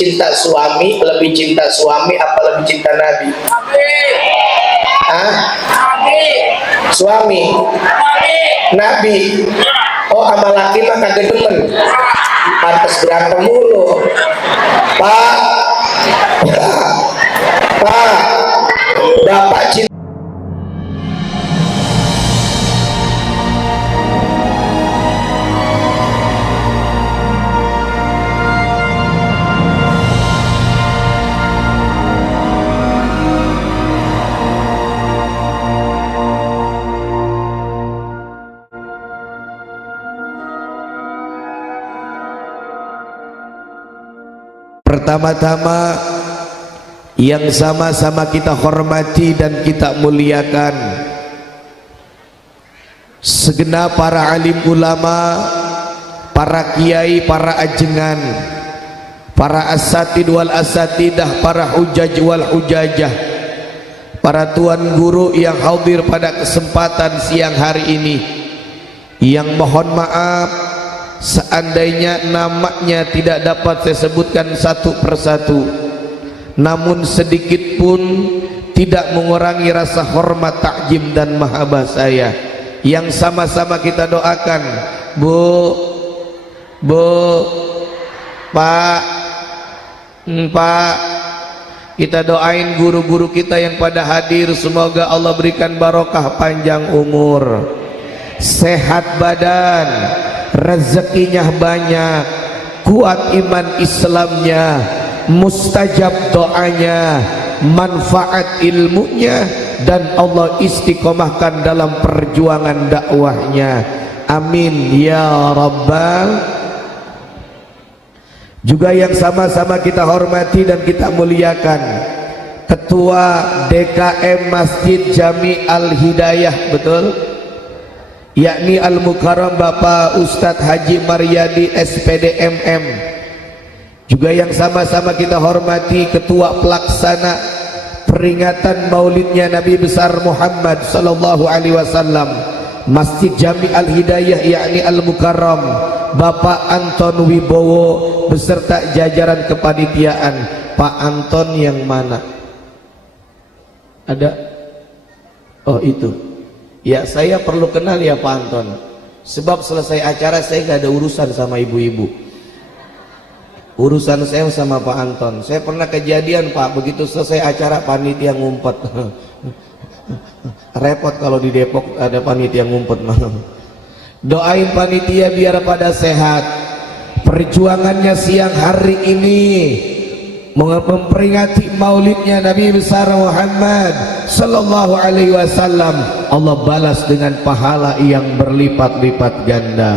cinta suami, lebih cinta suami apa lebih cinta Nabi? Hah? Suami. Nabi. Oh, sama laki mah kagak demen. Pantes berantem mulu. Pak, Bapak cinta. Pertama-tama yang sama-sama kita hormati dan kita muliakan segenap para alim ulama, para kiai, para ajengan, para asatid wal asatidah, para hujaj wal hujajah, para tuan guru yang hadir pada kesempatan siang hari ini, yang mohon maaf seandainya namanya tidak dapat saya sebutkan satu persatu, namun sedikit pun tidak mengurangi rasa hormat, takjim dan mahabbah saya yang sama-sama kita doakan. Bu, Pak, kita doain guru-guru kita yang pada hadir, semoga Allah berikan barokah panjang umur, sehat badan, rezekinya banyak, kuat iman Islamnya, mustajab doanya, manfaat ilmunya, dan Allah istiqomahkan dalam perjuangan dakwahnya. Amin ya rabbal. Juga yang sama-sama kita hormati dan kita muliakan Ketua DKM Masjid Jami Al Hidayah, betul? Yakni Al-Mukarram Bapak Ustadz Haji Maryadi SPD MM. Juga yang sama-sama kita hormati Ketua Pelaksana peringatan Maulidnya Nabi besar Muhammad sallallahu alaihi wasallam Masjid Jami Al-Hidayah yakni Al-Mukarram Bapak Anton Wibowo beserta jajaran kepanitiaan. Pak Anton yang mana? Ada? Oh itu. Ya, saya perlu kenal ya Pak Anton, sebab selesai acara saya gak ada urusan sama ibu-ibu, urusan saya sama Pak Anton. Saya pernah kejadian Pak, begitu selesai acara panitia ngumpet. Repot kalau di Depok ada panitia ngumpet. Doain panitia biar pada sehat. Perjuangannya siang hari ini memperingati maulidnya Nabi besar Muhammad sallallahu alaihi wasallam, Allah balas dengan pahala yang berlipat-lipat ganda.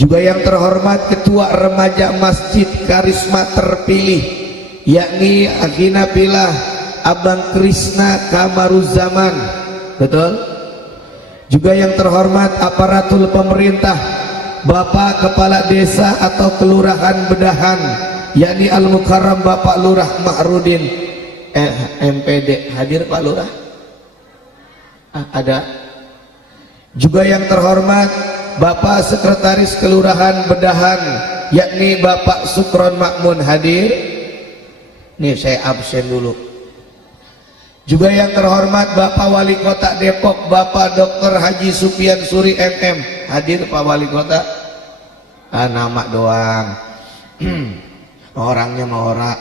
Juga yang terhormat Ketua Remaja Masjid Karisma terpilih yakni Akhina Pilah Abang Krisna Kamaruzaman, betul? Juga yang terhormat aparatur pemerintah Bapak Kepala Desa atau Kelurahan Bedahan yakni Al-Mukarram Bapak Lurah Ma'rudin MPD. Hadir Pak Lurah? Ada. Juga yang terhormat Bapak Sekretaris Kelurahan Bedahan yakni Bapak Sukron Makmun, hadir? Nih saya absen dulu. Juga yang terhormat Bapak Wali Kota Depok Bapak Dr. Haji Supian Suri MM, hadir Pak Wali Kota? Nama doang. Orangnya mau ora.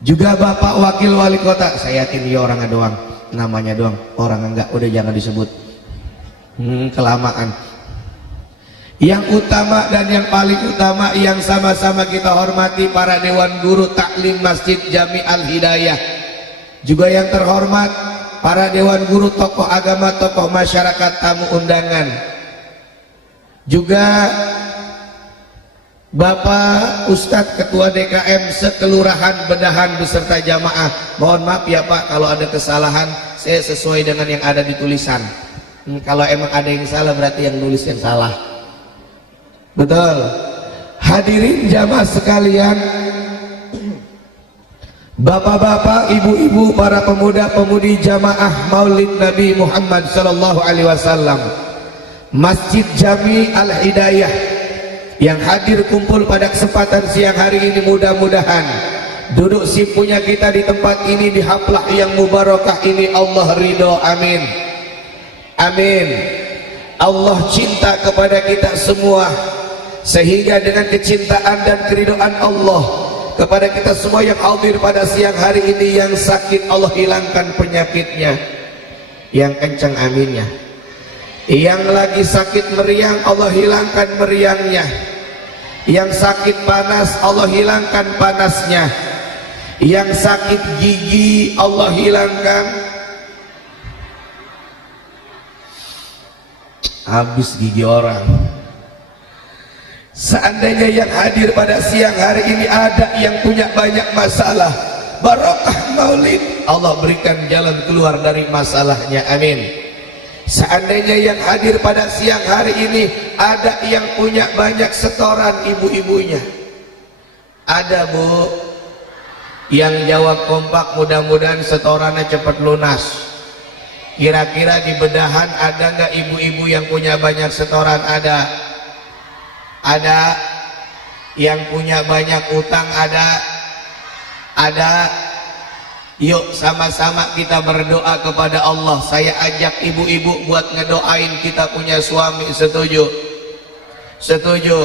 Juga Bapak Wakil Wali Kota, saya yakin dia orangnya doang, namanya doang, orang enggak, udah jangan disebut. Kelamaan. Yang utama dan yang paling utama yang sama-sama kita hormati para Dewan Guru Taklim Masjid Jami Al Hidayah. Juga yang terhormat para Dewan Guru, tokoh agama, tokoh masyarakat, tamu undangan. Juga Bapak Ustadz Ketua DKM Sekelurahan Bedahan beserta jamaah. Mohon maaf ya Pak kalau ada kesalahan, saya sesuai dengan yang ada di tulisan. Kalau emang ada yang salah berarti yang nulis yang salah. Betul. Hadirin jamaah sekalian, bapak-bapak, ibu-ibu, para pemuda-pemudi jamaah Maulid Nabi Muhammad sallallahu alaihi wasallam, Masjid Jami Al Hidayah yang hadir kumpul pada kesempatan siang hari ini, mudah-mudahan duduk simpunya kita di tempat ini, di haflah yang mubarakah ini Allah ridho. Amin, amin. Allah cinta kepada kita semua, sehingga dengan kecintaan dan keridhaan Allah kepada kita semua yang hadir pada siang hari ini, yang sakit Allah hilangkan penyakitnya, yang kencang aminnya. Yang lagi sakit meriang Allah hilangkan meriangnya, yang sakit panas Allah hilangkan panasnya, yang sakit gigi Allah hilangkan. Habis gigi orang. Seandainya yang hadir pada siang hari ini ada yang punya banyak masalah, barokah maulid Allah berikan jalan keluar dari masalahnya. Amin. Seandainya yang hadir pada siang hari ini ada yang punya banyak setoran ibu-ibunya, ada bu, yang jawab kompak, mudah-mudahan setorannya cepat lunas. Kira-kira di bedahan ada nggak ibu-ibu yang punya banyak setoran? Ada. Ada. Yang punya banyak utang? Ada. Ada. Yuk sama-sama kita berdoa kepada Allah. Saya ajak ibu-ibu buat ngedoain kita punya suami. Setuju? Setuju?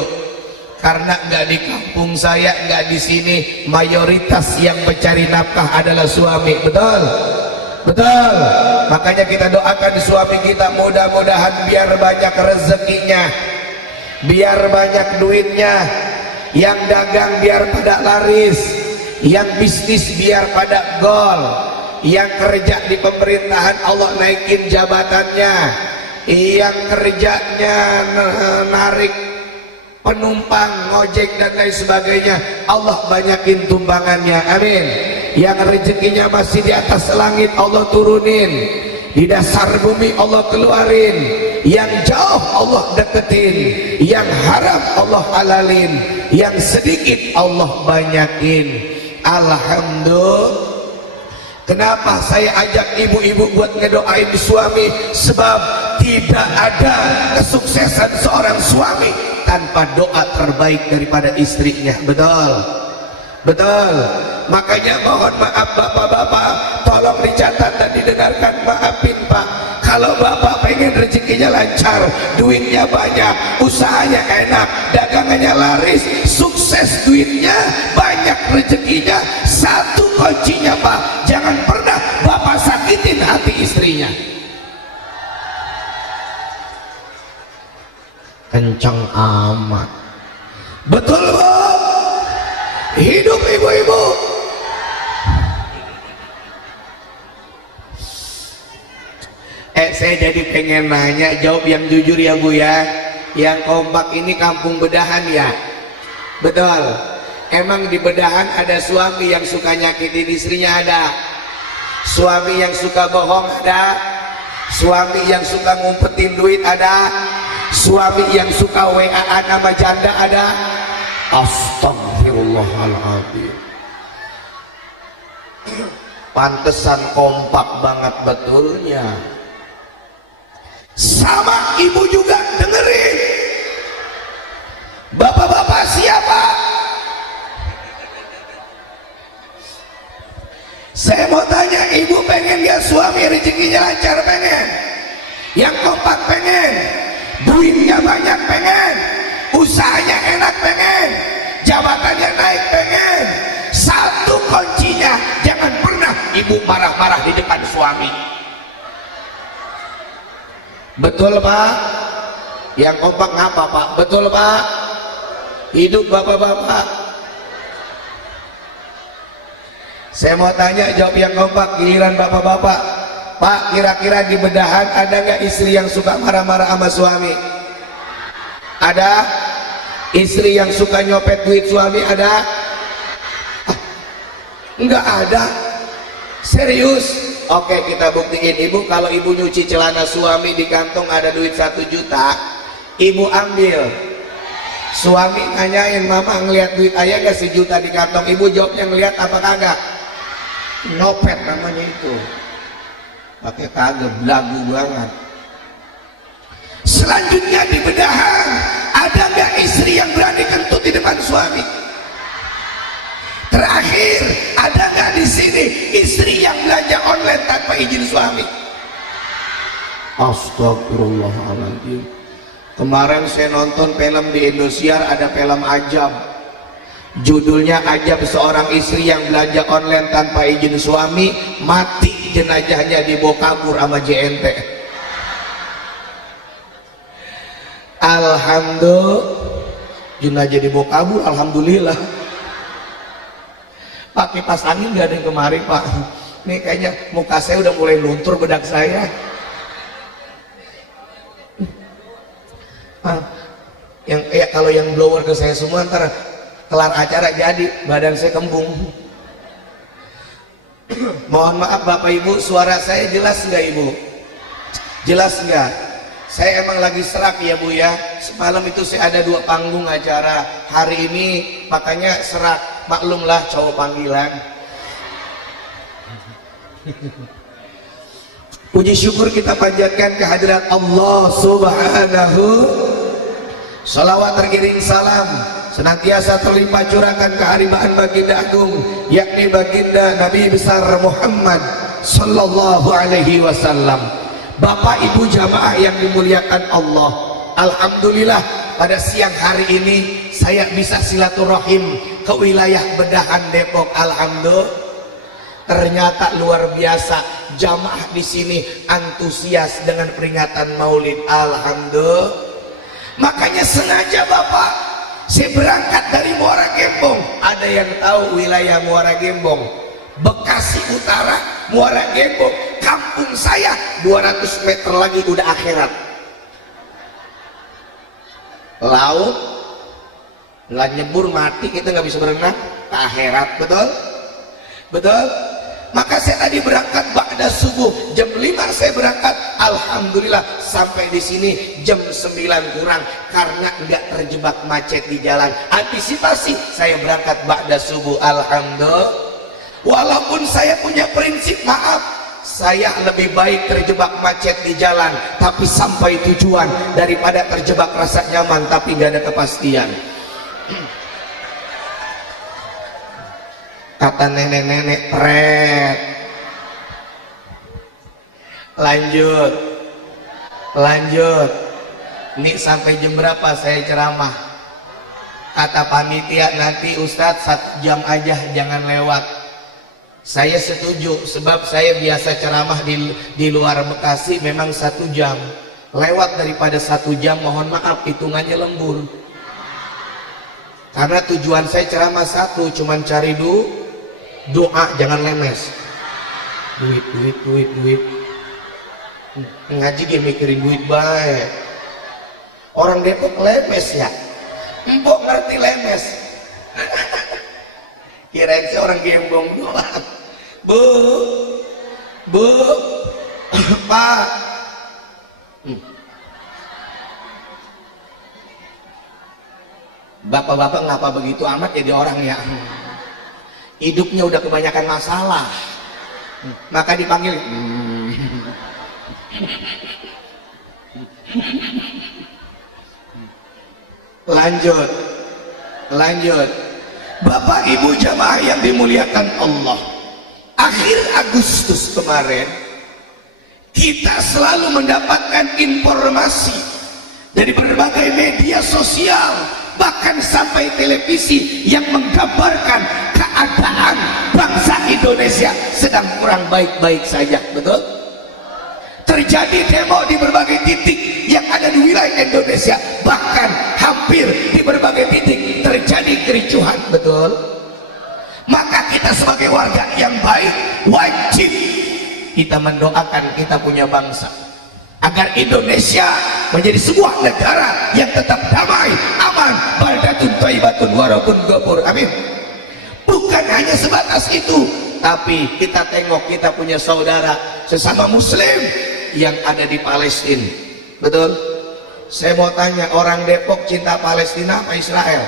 Karena nggak di kampung saya, nggak di sini, mayoritas yang mencari nafkah adalah suami. Betul? Betul. Makanya kita doakan suami kita, mudah-mudahan biar banyak rezekinya, biar banyak duitnya, yang dagang biar pada laris, yang bisnis biar pada gol, yang kerja di pemerintahan Allah naikin jabatannya, yang kerjanya narik penumpang, ngojek dan lain sebagainya, Allah banyakin tumbangannya. Amin. Yang rezekinya masih di atas langit Allah turunin, di dasar bumi Allah keluarin, yang jauh Allah deketin, yang haram Allah halalin, yang sedikit Allah banyakin. Alhamdulillah. Kenapa saya ajak ibu-ibu buat ngedoain suami? Sebab tidak ada kesuksesan seorang suami tanpa doa terbaik daripada istrinya. Betul? Betul. Makanya mohon maaf bapak-bapak, tolong dicatat dan didengarkan. Maafin pak, kalau bapak pengen rezekinya lancar, duitnya banyak, usahanya enak, dagangannya laris, sukses, duitnya banyak, rezekinya, satu kuncinya pak, jangan pernah bapak sakitin hati istrinya. Kencang amat. Betul bu? Hidup ibu-ibu. Saya jadi pengen nanya, jawab yang jujur ya bu ya. Yang kompak ini kampung Bedahan ya? Betul. Emang di Bedahan ada suami yang suka nyakitin istrinya? Ada. Suami yang suka bohong? Ada. Suami yang suka ngumpetin duit? Ada. Suami yang suka WA-an sama janda? Ada. Astagfirullahaladzim. Pantesan kompak banget betulnya. Sama ibu juga dengerin. Bapak-bapak siapa? Saya mau tanya, ibu pengen gak suami rezekinya lancar? Pengen. Yang kompak pengen. Duitnya banyak pengen. Usahanya enak pengen. Jabatannya naik pengen. Satu kuncinya, jangan pernah ibu marah-marah di depan suami. Betul pak? Yang kompak ngapa pak? Betul pak? Hidup bapak-bapak. Saya mau tanya, jawab yang kompak, giliran bapak-bapak. Pak, kira-kira di Bedahan ada nggak istri yang suka marah-marah sama suami? Ada? Istri yang suka nyopet duit suami ada? Enggak ada. Serius? Oke, kita buktiin. Ibu, kalau ibu nyuci celana suami, di kantong ada duit 1 juta, ibu ambil. Suami nanyain, mama ngeliat duit ayah gak 1 juta di kantong? Ibu jawabnya ngeliat apa kagak? Nyopet namanya itu. Pakai kagak, belagu banget. Selanjutnya di Bedahan Ada nggak istri yang berani kentut di depan suami? Terakhir, ada nggak di sini istri yang belanja online tanpa izin suami? Astagfirullahaladzim. Kemarin saya nonton film di Indosiar, ada film Ajab. Judulnya Ajab, seorang istri yang belanja online tanpa izin suami, mati jenazahnya dibawa kabur sama JNT. Alhamdulillah, jenazah dibawa kabur, alhamdulillah. Pak, kipas angin gak ada yang kemarin Pak. Ini kayaknya muka saya udah mulai luntur bedak saya. Yang kalau yang blower ke saya semua, ntar kelar acara jadi badan saya kembung. Mohon maaf Bapak Ibu, suara saya jelas nggak Ibu? Jelas nggak? Saya emang lagi serak ya Bu ya. Semalam itu saya ada 2 panggung acara. Hari ini makanya serak. Maklumlah cowok panggilan. Puji syukur kita panjatkan kehadirat Allah Subhanahu. Salawat terkiring salam senantiasa terlimpah curahkan keharibaan baginda agung, yakni baginda Nabi besar Muhammad sallallahu alaihi wasallam. Bapak Ibu jamaah yang dimuliakan Allah, alhamdulillah pada siang hari ini saya bisa silaturahim ke wilayah Bedahan Depok. Alhamdulillah, ternyata luar biasa jamaah di sini antusias dengan peringatan Maulid. Alhamdulillah. Makanya sengaja Bapak, saya berangkat dari Muara Gembong. Ada yang tahu wilayah Muara Gembong? Bekasi Utara, Muara Gembong. Kampung saya 200 meter lagi udah akhirat. Laut, nggak nyebur mati kita nggak bisa berenang ke akhirat, betul? Betul? Maka saya tadi berangkat ba'da subuh jam 5 saya berangkat, alhamdulillah sampai di sini jam 9 kurang karena nggak terjebak macet di jalan. Antisipasi saya berangkat ba'da subuh, alhamdulillah. Walaupun saya punya prinsip, maaf, saya lebih baik terjebak macet di jalan tapi sampai tujuan daripada terjebak rasa nyaman tapi nggak ada kepastian. Kata nenek-nenek pret. Lanjut ini sampai jam berapa saya ceramah? Kata panitia nanti Ustadz 1 jam aja, jangan lewat. Saya setuju, sebab saya biasa ceramah di luar Bekasi memang 1 jam. Lewat daripada 1 jam, mohon maaf hitungannya lembur. Karena tujuan saya ceramah 1, cuman cari doa, jangan lemes. Duit. Ngaji dia mikirin duit baik. Orang Depok lemes ya. Empok ngerti lemes. Kirain sih orang Gembong doang. Bu, Pak. Bapak-bapak ngapa begitu amat jadi orang ya? Hidupnya udah kebanyakan masalah, maka dipanggil. Lanjut. Bapak Ibu jamaah yang dimuliakan Allah, akhir Agustus kemarin kita selalu mendapatkan informasi dari berbagai media sosial, bahkan sampai televisi yang menggambarkan keadaan bangsa Indonesia sedang kurang baik-baik saja, betul? Terjadi demo di berbagai titik yang ada di wilayah Indonesia, bahkan hampir di berbagai titik terjadi kericuhan, betul? Maka kita sebagai warga yang baik wajib kita mendoakan kita punya bangsa agar Indonesia menjadi sebuah negara yang tetap damai, aman, baldatun thayyibatun warabun ghafur. Amin. Bukan hanya sebatas itu, tapi kita tengok kita punya saudara sesama muslim yang ada di Palestina, betul? Saya mau tanya, orang Depok cinta Palestina apa Israel?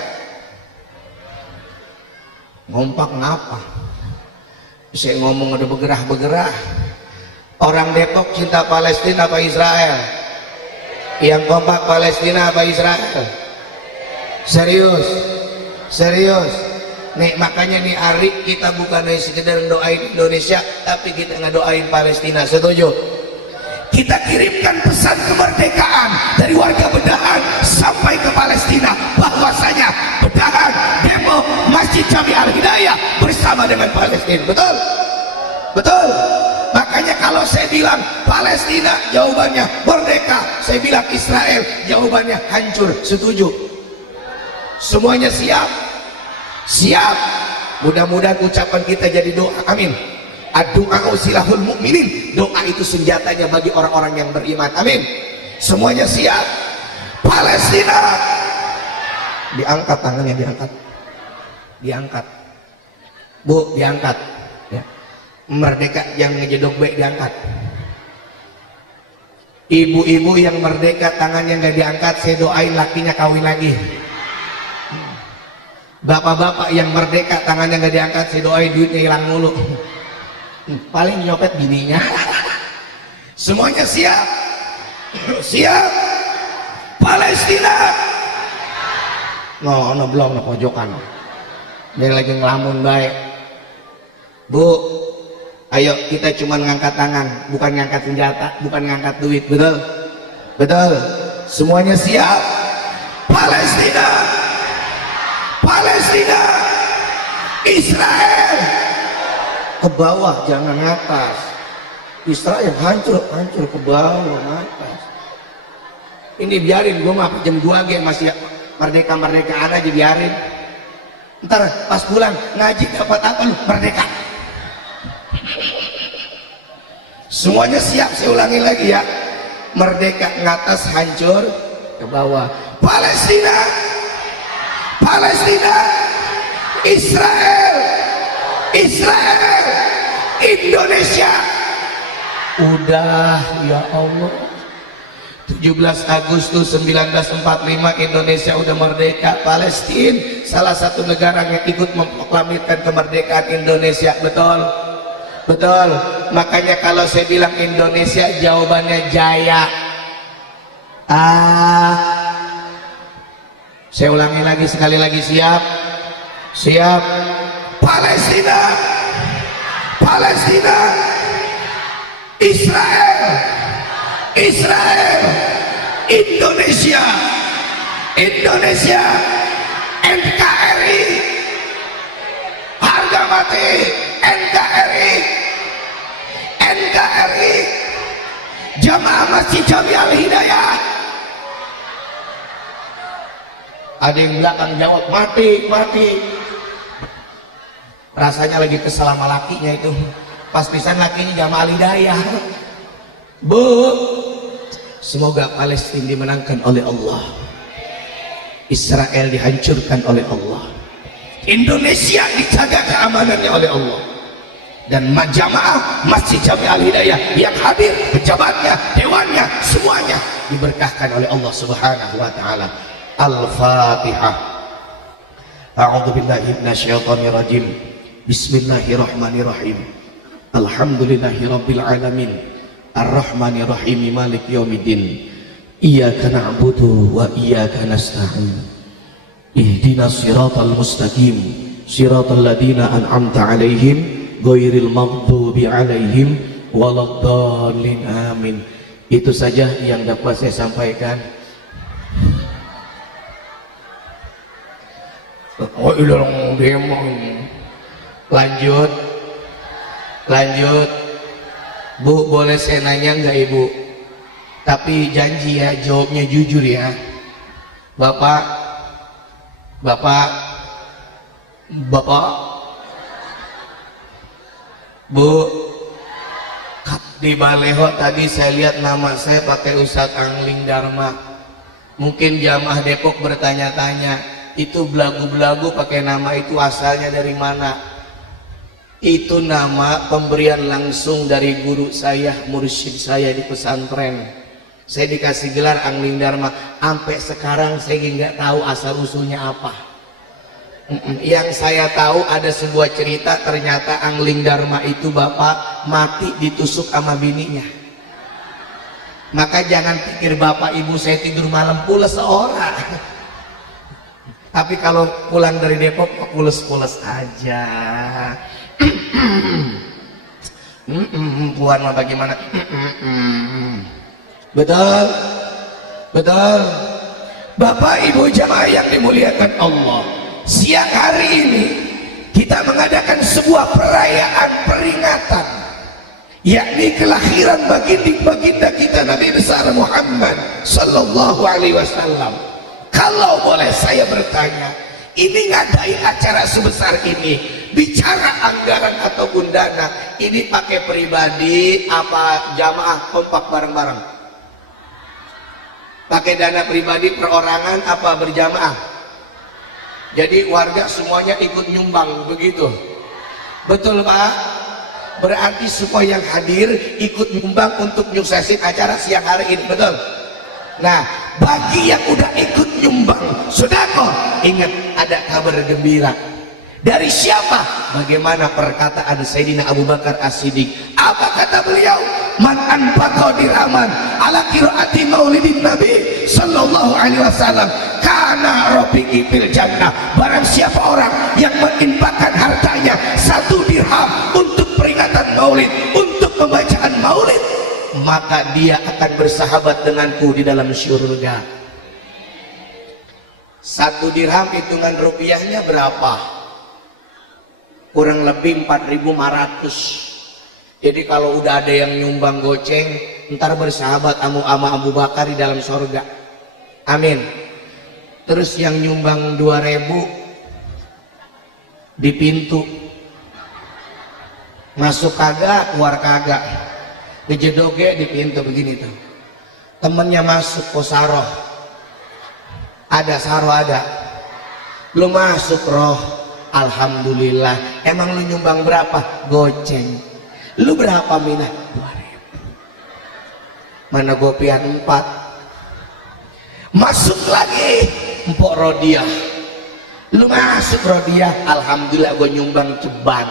Ngompak ngapa? Saya ngomong ada bergerah-bergerah. Orang Depok cinta Palestina apa Israel? Yang kompak Palestina apa Israel? Serius, serius. Nih makanya nih Ari kita bukan sekedar doain Indonesia, tapi kita ngedoain Palestina. Setuju? Kita kirimkan pesan kemerdekaan dari warga Bedahan sampai ke Palestina, bahwasanya Bedahan, Depok, Masjid Jami Al Hidayah bersama dengan Palestina. Betul? Betul? Makanya kalau saya bilang Palestina, jawabannya merdeka. Saya bilang Israel, jawabannya hancur. Setuju? Semuanya siap? Siap. Mudah-mudahan ucapan kita jadi doa. Amin. Ad-du'a silahul mu'minin. Doa itu senjatanya bagi orang-orang yang beriman. Amin. Semuanya siap. Palestina. Diangkat tangannya, diangkat. Diangkat. Bu, diangkat. Ya. Merdeka yang ngejedok baik diangkat. Ibu-ibu yang merdeka tangannya nggak diangkat, saya doain lakinya kawin lagi. Bapak-bapak yang merdeka tangannya nggak diangkat, saya doain duitnya hilang mulu. Paling nyopet bininya. Semuanya siap? Siap? Palestina. No belum, no pojokan. Dia lagi ngelamun baik. Bu, ayo kita cuma ngangkat tangan, bukan ngangkat senjata, bukan ngangkat duit. Betul? Betul? Semuanya siap? Palestina. Palestina. Israel. Ke bawah, jangan atas. Israel hancur, hancur ke bawah, atas. Ini biarin, gue mah jam 2 ge masih merdeka-merdekaan aja, biarin. Ntar pas pulang ngaji dapat apa lu? Merdeka. Semuanya siap, saya ulangi lagi ya. Merdeka ngatas, hancur ke bawah. Palestina. Palestina. Israel. Israel. Indonesia. Udah, ya Allah. 17 Agustus 1945 Indonesia udah merdeka. Palestina salah satu negara yang ikut memproklamirkan kemerdekaan Indonesia. Betul? Betul. Makanya kalau saya bilang Indonesia, jawabannya jaya. Saya ulangi lagi sekali lagi, siap? Siap? Palestina. Palestina. Israel. Israel. Indonesia. Indonesia. NKRI. Harga mati. NKRI. NKRI. Jamaah Masjid Jami Al Hidayah. Ada yang belakang jawab mati, mati. Rasanya lagi kesel sama lakinya itu. Pas pisan lakinya Jamaah Al Hidayah. Bu, semoga Palestina dimenangkan oleh Allah, Israel dihancurkan oleh Allah, Indonesia dijaga keamanannya oleh Allah, dan jamaah Masjid Jami Al Hidayah yang hadir, pejabatnya, dewannya, semuanya diberkahkan oleh Allah Subhanahu wa taala. Al-Fatihah. A'udzu billahi minasyaitonir rajim. Bismillahirrahmanirrahim. Alhamdulillahirabbil alamin. Ar-Rahmanir Rahim, Malik Yaumiddin. Iyyaka na'budu wa iyyaka nasta'in. Ihdinas siratal mustaqim, siratal ladzina an'amta 'alaihim ghairil maghdubi 'alaihim waladdallin. Amin. Itu saja yang dapat saya sampaikan. Oh, dong demo. Lanjut. Lanjut. Bu, boleh saya nanya nggak Ibu? Tapi janji ya, jawabnya jujur ya. Bapak, Bu, di Baleho tadi saya lihat nama saya pakai Ustadz Angling Dharma. Mungkin jamaah Depok bertanya-tanya, itu belagu-belagu pakai nama itu asalnya dari mana? Itu nama pemberian langsung dari guru saya, mursyid saya di pesantren. Saya dikasih gelar Angling Dharma. Sampai sekarang saya nggak tahu asal usulnya apa. Yang saya tahu ada sebuah cerita, ternyata Angling Dharma itu bapak mati ditusuk sama bininya. Maka jangan pikir bapak ibu saya tidur malam pula seorang. Tapi kalau pulang dari Depok pules-pules aja. Puan mah bagaimana? Betul, betul. Bapak Ibu jamaah yang dimuliakan Allah, siang hari ini kita mengadakan sebuah perayaan peringatan, yakni kelahiran baginda kita Nabi besar Muhammad sallallahu alaihi wasallam. Kalau boleh saya bertanya, ini ngadain acara sebesar ini, bicara anggaran ataupun dana, ini pakai pribadi apa jamaah kompak bareng-bareng? Pakai dana pribadi perorangan apa berjamaah? Jadi warga semuanya ikut nyumbang begitu? Betul Pak? Berarti semua yang hadir ikut nyumbang untuk nyuksesin acara siang hari ini, betul? Nah, bagi yang udah ikut nyumbang sedekah, ingat ada kabar gembira. Dari siapa? Bagaimana perkataan Sayyidina Abu Bakar As-Siddiq? Apa kata beliau? Man anfaqa dirhaman ala qiraati maulidin Nabi sallallahu alaihi wasallam kana rafiqi fil jannah. Barang siapa orang yang menginfakkan hartanya 1 dirham untuk peringatan maulid, untuk pembacaan maulid, maka dia akan bersahabat denganku di dalam surga. 1 dirham hitungan rupiahnya berapa? Kurang lebih 4.500. Jadi kalau udah ada yang nyumbang goceng, ntar bersahabat sama Abu Bakar di dalam surga. Amin. Terus yang nyumbang 2.000 di pintu, masuk kagak, keluar kagak, ngejedoge di pintu begini tuh. Temennya masuk posaroh, ada saroh ada, lu masuk roh, alhamdulillah. Emang lu nyumbang berapa? Goceng. Lu berapa minah? 2.000. Mana gopian 4. Masuk lagi empok Rodiah. Lu masuk Rodiah, alhamdulillah gue nyumbang ceban.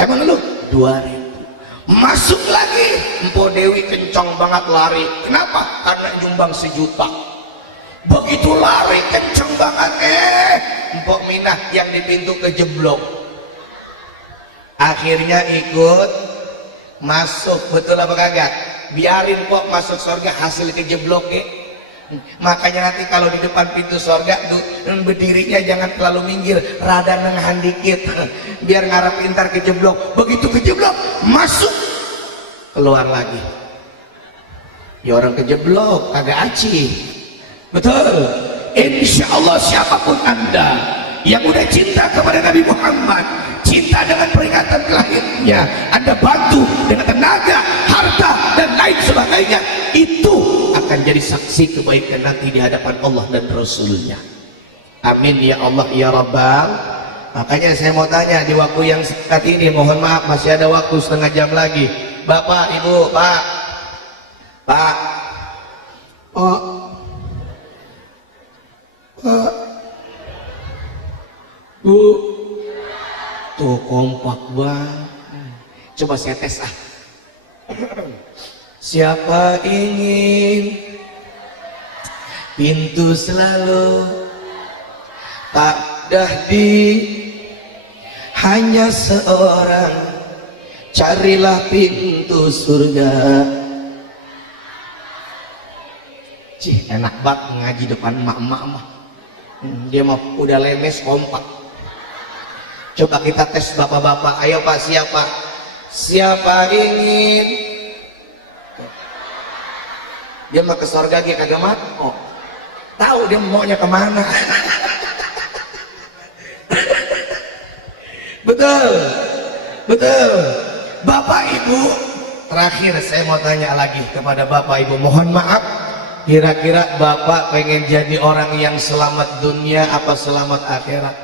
Emang lu? 2.000. Masuk lagi empok Dewi kencang banget lari. Kenapa? Karena nyumbang 1 juta. Begitu lari kencang banget, empok Minah yang di pintu kejeblok, akhirnya ikut masuk. Betul apa kagak? Biarin kok masuk surga hasil kejeblok ya. Makanya nanti kalau di depan pintu surga berdirinya jangan terlalu minggir, rada nengahan dikit biar ngarep pintar kejeblok. Begitu kejeblok masuk, keluar lagi. Ya orang kejeblok kagak aci. Betul. Insya Allah siapapun anda yang udah cinta kepada Nabi Muhammad, cinta dengan peringatan kelahirannya, anda bantu dengan tenaga, harta dan lain sebagainya, itu akan jadi saksi kebaikan nanti di hadapan Allah dan Rasulnya. Amin ya Allah ya Rabbal. Makanya saya mau tanya di waktu yang singkat ini, mohon maaf masih ada waktu setengah jam lagi. Bapak, Ibu, Pak, Bu, tuh kompak banget. Coba saya tes ah. Siapa ingin pintu selalu tak dahdi, hanya seorang, carilah pintu surga. Cih, enak banget ngaji depan emak-emak mah. Dia mau udah lemes kompak. Coba kita tes bapak-bapak. Ayo Pak, siapa? Siapa ingin? Dia mau ke surga dia kagak mau. Tahu dia maunya kemana. Betul, betul. Bapak Ibu, terakhir saya mau tanya lagi kepada Bapak Ibu. Mohon maaf, kira-kira Bapak pengen jadi orang yang selamat dunia apa selamat akhirat?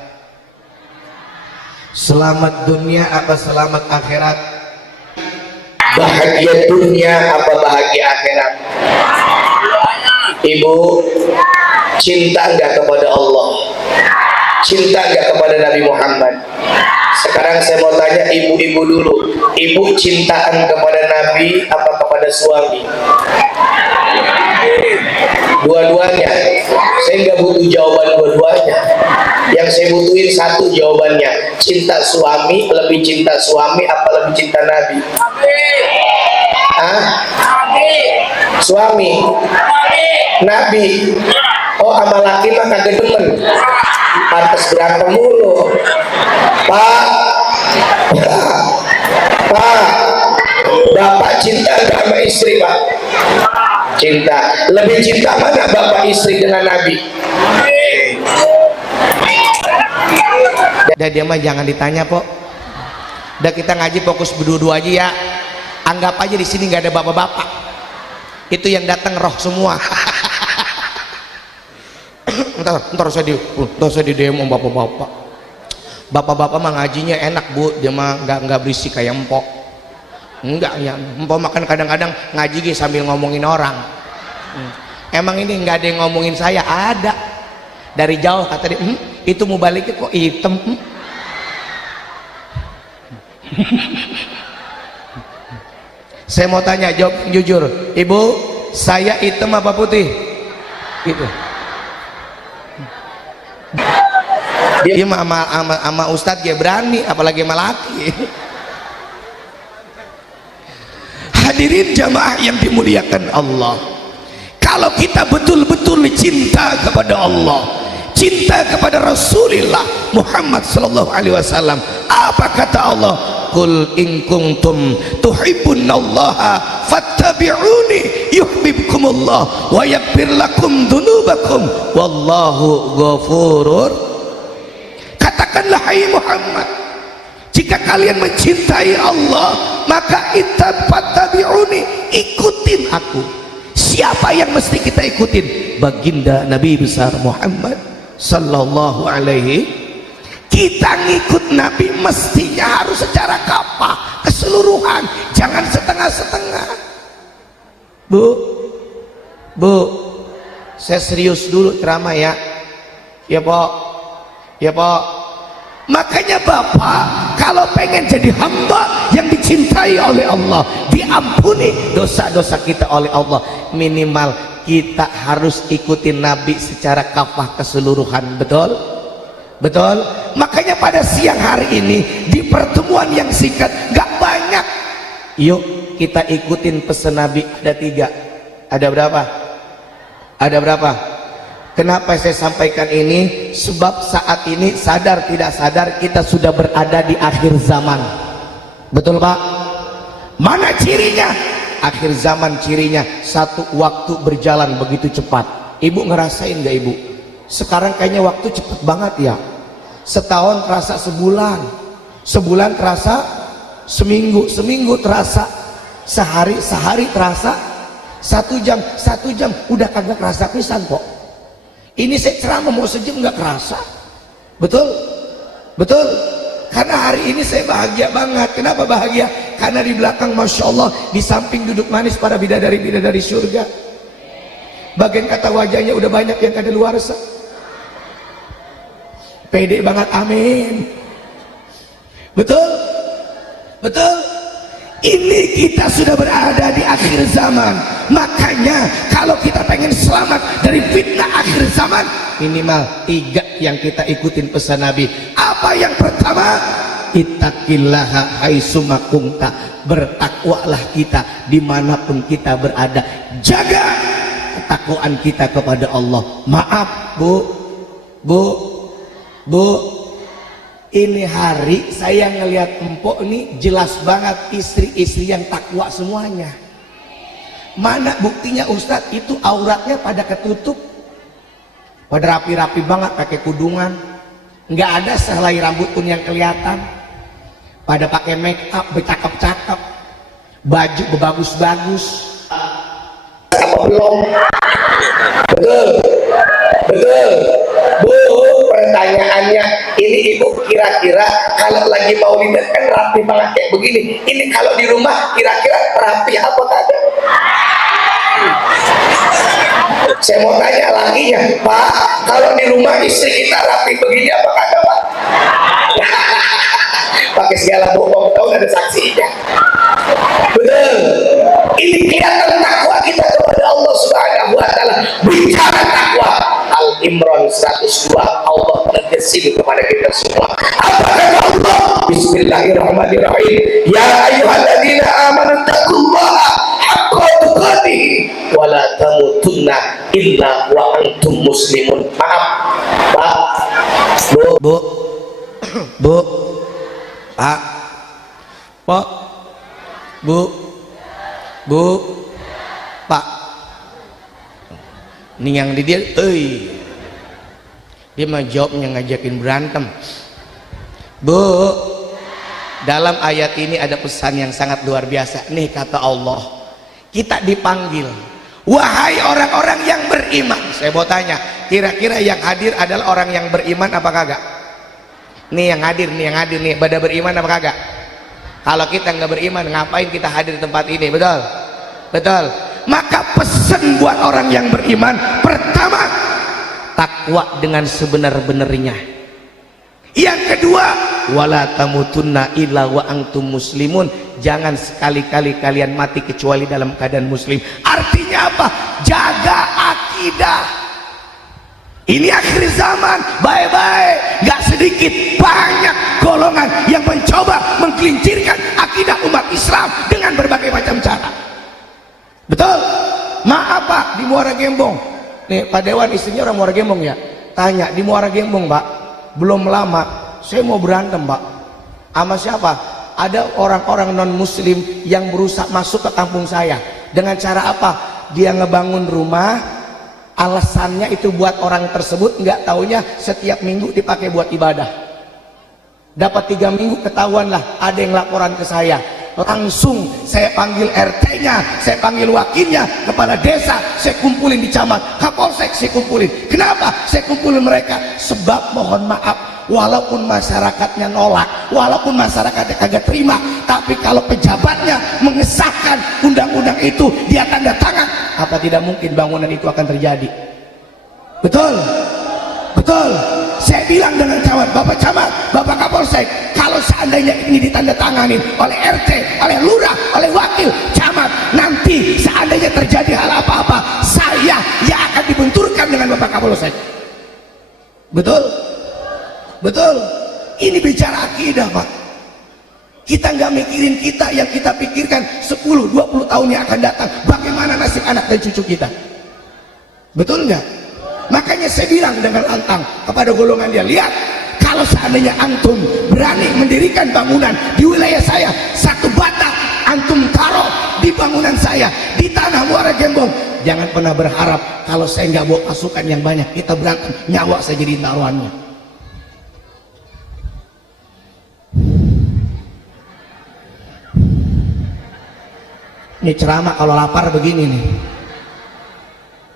Selamat dunia apa selamat akhirat? Bahagia dunia apa bahagia akhirat? Ibu, cinta enggak kepada Allah? Cinta enggak kepada Nabi Muhammad? Sekarang saya mau tanya ibu-ibu dulu. Ibu cintaan kepada Nabi apa kepada suami? Dua-duanya. Saya nggak butuh jawaban dua-duanya. Yang saya butuhin satu jawabannya. Cinta suami, lebih cinta suami apa lebih cinta Nabi? Hah? Suami. Nabi. Oh, sama laki mah kagak demen. Pantes berantem mulu. Pak, Bapak cinta nggak sama istri, Pak? Cinta. Lebih cinta mana Bapak istri dengan Nabi? Udah dia mah jangan ditanya kok. Udah kita ngaji fokus berdua-dua aja ya. Anggap aja di sini nggak ada bapak-bapak. Itu yang datang roh semua. ntar saya di demo bapak-bapak. Bapak-bapak mah ngajinya enak bu, dia mah nggak berisik kayak empok. Enggak ya, empok makan kadang-kadang ngaji sambil ngomongin orang. Emang ini nggak ada yang ngomongin saya, ada dari jauh kata dia, itu mau baliknya kok hitam. Saya mau tanya, jawab jujur, ibu, saya hitam apa putih? Gitu. Dia sama ustadz dia berani, apalagi sama laki. Hadirin jamaah yang dimuliakan Allah, kalau kita betul-betul cinta kepada Allah, cinta kepada Rasulullah Muhammad sallallahu alaihi wasallam, apa kata Allah? Qul in kuntum tuhibbunallaha fattabi'uni yuhibbukumullah wa yaghfir lakum dzunubakum wallahu ghafurur. Katakanlah hai Muhammad, jika kalian mencintai Allah maka fattabi'uni, ikutin aku. Siapa yang mesti kita ikutin? Baginda Nabi besar Muhammad sallallahu alaihi. Kita ngikut Nabi mestinya harus secara kafah, keseluruhan, jangan setengah-setengah. Bu, saya serius dulu ceramah ya. Ya Pak, ya Pak. Makanya Bapak kalau pengen jadi hamba yang dicintai oleh Allah, diampuni dosa-dosa kita oleh Allah, minimal kita harus ikutin Nabi secara kafah keseluruhan. Betul? Betul? Makanya pada siang hari ini di pertemuan yang singkat, gak banyak, yuk kita ikutin pesan Nabi. Ada 3. Ada berapa? Ada berapa? Kenapa saya sampaikan ini? Sebab saat ini sadar tidak sadar kita sudah berada di akhir zaman. Betul Pak? Mana cirinya? Akhir zaman cirinya satu waktu berjalan begitu cepat. Ibu ngerasain gak ibu? Sekarang kayaknya waktu cepet banget ya. Setahun terasa sebulan, sebulan terasa seminggu, seminggu terasa sehari, sehari terasa 1 jam, 1 jam udah kagak kerasa pisan kok. Ini saya ceramah mau sejam nggak kerasa. Betul? Betul? Karena hari ini saya bahagia banget. Kenapa bahagia? Karena di belakang Masya Allah, di samping duduk manis para bidadari-bidadari surga. Bagian kata wajahnya udah banyak yang kadaluarsa. Pede banget, amin. Betul? Betul? Ini kita sudah berada di akhir zaman. Makanya kalau kita pengen selamat dari fitnah akhir zaman, minimal 3 yang kita ikutin pesan Nabi. Apa yang pertama? Ittaqillaha haitsuma kunta, bertakwalah kita dimanapun kita berada. Jaga ketakwaan kita kepada Allah. Maaf Bu, ini hari saya ngelihat empok ini jelas banget istri-istri yang takwa semuanya. Mana buktinya Ustadz? Itu auratnya pada ketutup, pada rapi-rapi banget, pakai kudungan, nggak ada sehelai rambut pun yang kelihatan, pada pakai make up, bercakap-cakap, baju bagus-bagus. Apa belum? Betul, betul. Bu, pertanyaannya ini ibu kira-kira kalau lagi maulidan kan rapi banget kayak begini. Ini kalau di rumah kira-kira rapi apa kagak? Saya mau tanya lakinya, Pak, kalau di rumah istri kita rapi begini apa kagak Pak? Pakai segala bohong, tahu ada saksinya. Betul. Ini kelihatan takwa kita kepada Allah Subhanahu Subhanahu wa taala bicara takwa. Al-Imran 102, Allah menegaskan kepada kita semua. Apa kata Allah? Bismillahirrahmanirrahim. Ya ayyuhalladzina amanu taqullaha haqqa tuqatih wa la tamutunna illa wa antum muslimun. Maaf, Pak. Bu, Bu, Pak, Pak, Bu, Pak. Ini yang di dia, dia mah jawabnya ngajakin berantem. Bu, dalam ayat ini ada pesan yang sangat luar biasa. Nih kata Allah, kita dipanggil, wahai orang-orang yang beriman. Saya mau tanya, kira-kira yang hadir adalah orang yang beriman apa kagak? Nih yang hadir nih pada beriman apa kagak? Kalau kita nggak beriman, ngapain kita hadir di tempat ini? Betul? Betul. Maka pesan buat orang yang beriman, pertama, takwa dengan sebenar-benarnya. Yang kedua, wala tamutunna illa wa antum muslimun. Jangan sekali-kali kalian mati kecuali dalam keadaan muslim. Artinya apa? Jaga akidah. Ini akhir zaman, bye-bye. Gak sedikit, banyak golongan yang mencoba menggelincirkan akidah umat Islam dengan berbagai macam cara. Betul? Maaf Pak, di Muara Gembong nih Pak Dewan istrinya orang Muara Gembong ya. Tanya di Muara Gembong Pak, belum lama saya mau berantem Pak sama siapa? Ada orang-orang non muslim yang berusaha masuk ke kampung saya. Dengan cara apa? Dia ngebangun rumah, alasannya itu buat orang tersebut nggak taunya setiap minggu dipakai buat ibadah. Dapat 3 minggu ketahuan lah, ada yang laporan ke saya. Langsung saya panggil RT-nya, saya panggil wakilnya, kepala desa, saya kumpulin di camat, Kapolsek saya kumpulin. Kenapa saya kumpulin mereka? Sebab mohon maaf, walaupun masyarakatnya nolak, walaupun masyarakatnya kagak terima, tapi kalau pejabatnya mengesahkan undang-undang itu, dia tanda tangan, apa tidak mungkin bangunan itu akan terjadi? Betul? Betul? Saya bilang dengan camat, Bapak Camat, Bapak Kapolsek, kalau seandainya ini ditandatangani oleh RT, oleh lurah, oleh wakil, camat, nanti seandainya terjadi hal apa-apa, saya yang akan dibenturkan dengan Bapak Kapolsek. Betul? Betul? Ini bicara akidah Pak. Kita nggak mikirin kita, yang kita pikirkan 10-20 tahun yang akan datang, bagaimana nasib anak dan cucu kita. Betul nggak? Makanya saya bilang dengan lantang kepada golongan dia, lihat, kalau seandainya antum berani mendirikan bangunan di wilayah saya, satu bata antum taruh di bangunan saya di tanah Muara Gembong, jangan pernah berharap kalau saya nggak bawa pasukan yang banyak, kita berantem, nyawa saya jadi taruhannya. Ini ceramah kalau lapar begini nih.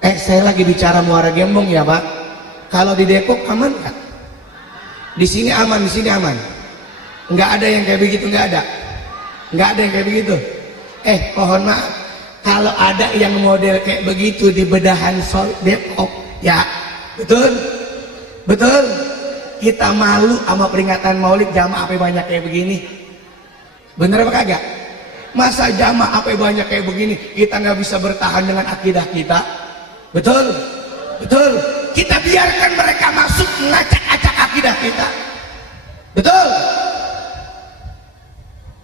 Saya lagi bicara Muara Gembong ya Pak. Kalau di Depok aman nggak? Di sini aman, di sini aman. Nggak ada yang kayak begitu, nggak ada. Nggak ada yang kayak begitu. Mohon maaf, kalau ada yang model kayak begitu di bedahan Sol Depok, ya betul, betul. Kita malu sama peringatan Maulid jamaah apa banyak kayak begini. Bener apa kagak? Masa jamaah apa banyak kayak begini, kita nggak bisa bertahan dengan akidah kita. Betul, betul. Kita biarkan mereka masuk ngacak-acak akidah kita. Betul.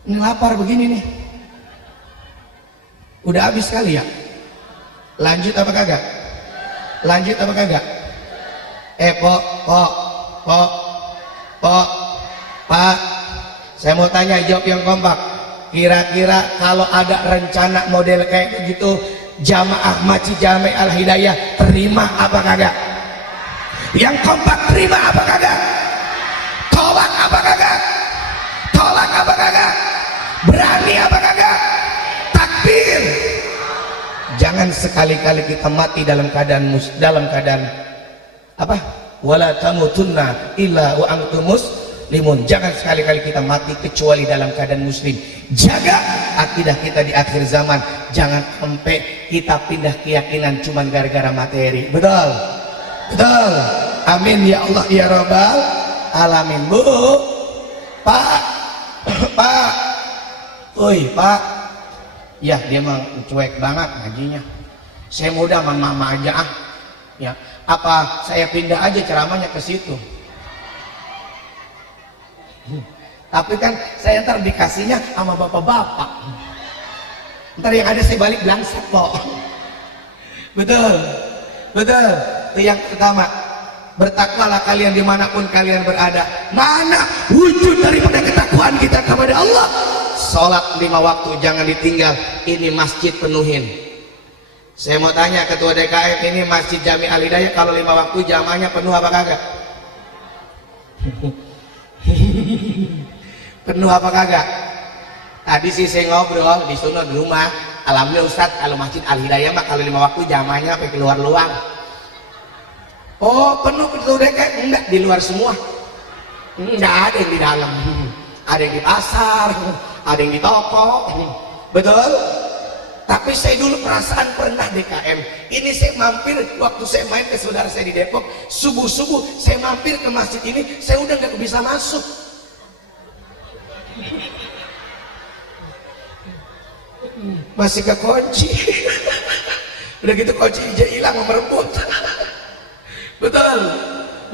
Ini lapar begini nih. Udah habis kali ya. Lanjut apa kagak? Lanjut apa kagak? Pak. Saya mau tanya, jawab yang kompak. Kira-kira kalau ada rencana model kayak begitu, jamaah Masjid Jami Al Hidayah terima apa kagak? Yang kompak terima apa kagak? Tolak apa kagak? Tolak apa kagak? Berani apa kagak? Takbir. Jangan sekali-kali kita mati dalam keadaan apa? Wala tamutunna illa wa antum muslimun. Jangan sekali-kali kita mati kecuali dalam keadaan muslim. Jaga akidah kita di akhir zaman. Jangan sampai kita pindah keyakinan cuman gara-gara materi. Betul? Betul? Amin ya Allah ya Rabbal alamin. Bu, Pak, Pak, oi Pak. Ya dia mah cuek banget ngajinya. Saya muda mama aja ah. Ya, apa saya pindah aja ceramahnya ke situ? Tapi kan saya ntar dikasihnya sama bapak-bapak. Ntar yang ada saya balik blangsek kok. Betul, betul. Itu yang pertama. Bertakwalah kalian dimanapun kalian berada. Mana wujud daripada ketakwaan kita kepada Allah? Sholat 5 waktu jangan ditinggal. Ini masjid penuhin. Saya mau tanya ketua DKM, ini Masjid Jami Al Hidayah kalau 5 waktu jamaahnya penuh apa kagak? Penuh apa kagak? Tadi sih saya ngobrol di sana di rumah. Alhamdulillah Ustadz, kalau Masjid Al Hidayah mah kalau 5 waktu jamaahnya sampai keluar luar. Oh penuh ketua DKM? Enggak, di luar semua. Enggak ada yang di dalam. Ada yang di pasar, ada yang di toko. Betul? Tapi saya dulu perasaan pernah DKM. Ini saya mampir waktu saya main ke saudara saya di Depok. Subuh-subuh saya mampir ke masjid ini, saya udah nggak bisa masuk. Masih kekunci. Udah gitu kunci hijau hilang merebut. Betul,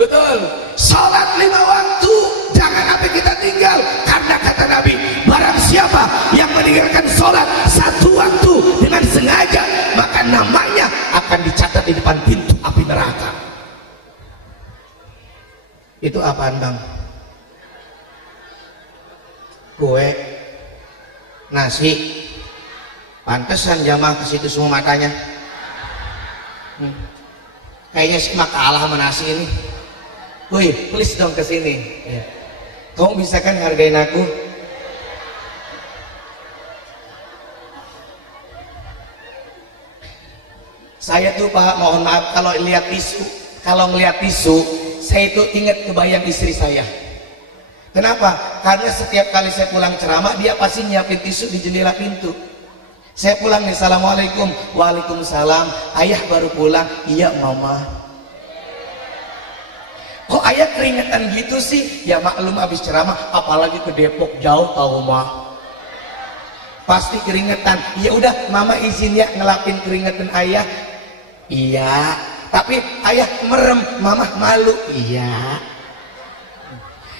betul. Salat 5 waktu jangan sampai kita tinggal, karena kata Nabi, barang siapa yang meninggalkan salat 1 waktu dengan sengaja, maka namanya akan dicatat di depan pintu api neraka. Itu apaan bang? Kue, nasi. Pantesan jamaah ke situ semua matanya. Kayaknya sih mah kalah sama nasi ini. Woi, please dong ke sini. Ya. Kamu bisa kan hargain aku? Saya tuh Pak, mohon maaf kalau lihat tisu, kalau melihat tisu, saya itu ingat kebayang istri saya. Kenapa? Karena setiap kali saya pulang ceramah, dia pasti nyiapin tisu di jendela pintu. Saya pulang nih, assalamualaikum, waalaikumsalam. Ayah baru pulang, iya mama. Kok ayah keringetan gitu sih? Ya maklum habis ceramah, apalagi ke Depok jauh tahu mah. Pasti keringetan. Ya udah, mama izin ya ngelapin keringetan ayah. Iya. Tapi ayah merem, mama malu. Iya.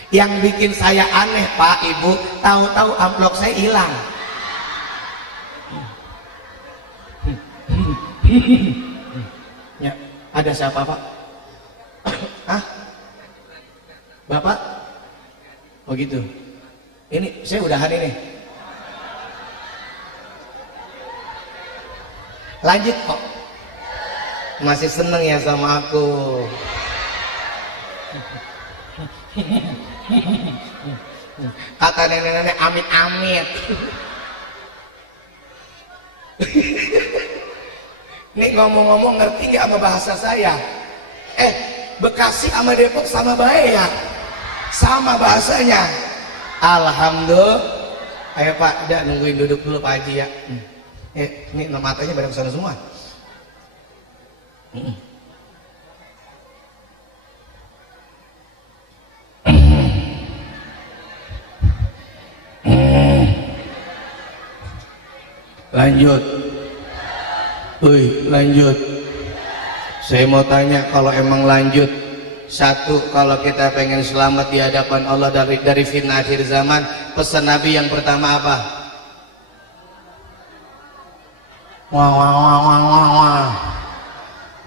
Yang bikin saya aneh Pak Ibu, tahu-tahu amplop saya hilang. Ya, ada siapa Pak? Hah? Bapak? Oh gitu. Ini saya udahan ini. Lanjut kok. Masih seneng ya sama aku. Kata nenek-nenek amit-amit. Nih ngomong-ngomong ngerti nggak sama bahasa saya? Bekasi sama Depok sama baik ya? Sama bahasanya. Alhamdulillah. Ayo Pak, udah nungguin duduk dulu Pak Haji ya. Ini matanya pada kesana semua. Lanjut. Lanjut. Saya mau tanya, kalau emang lanjut, satu, kalau kita pengen selamat di hadapan Allah dari fitnah akhir zaman, pesan Nabi yang pertama apa?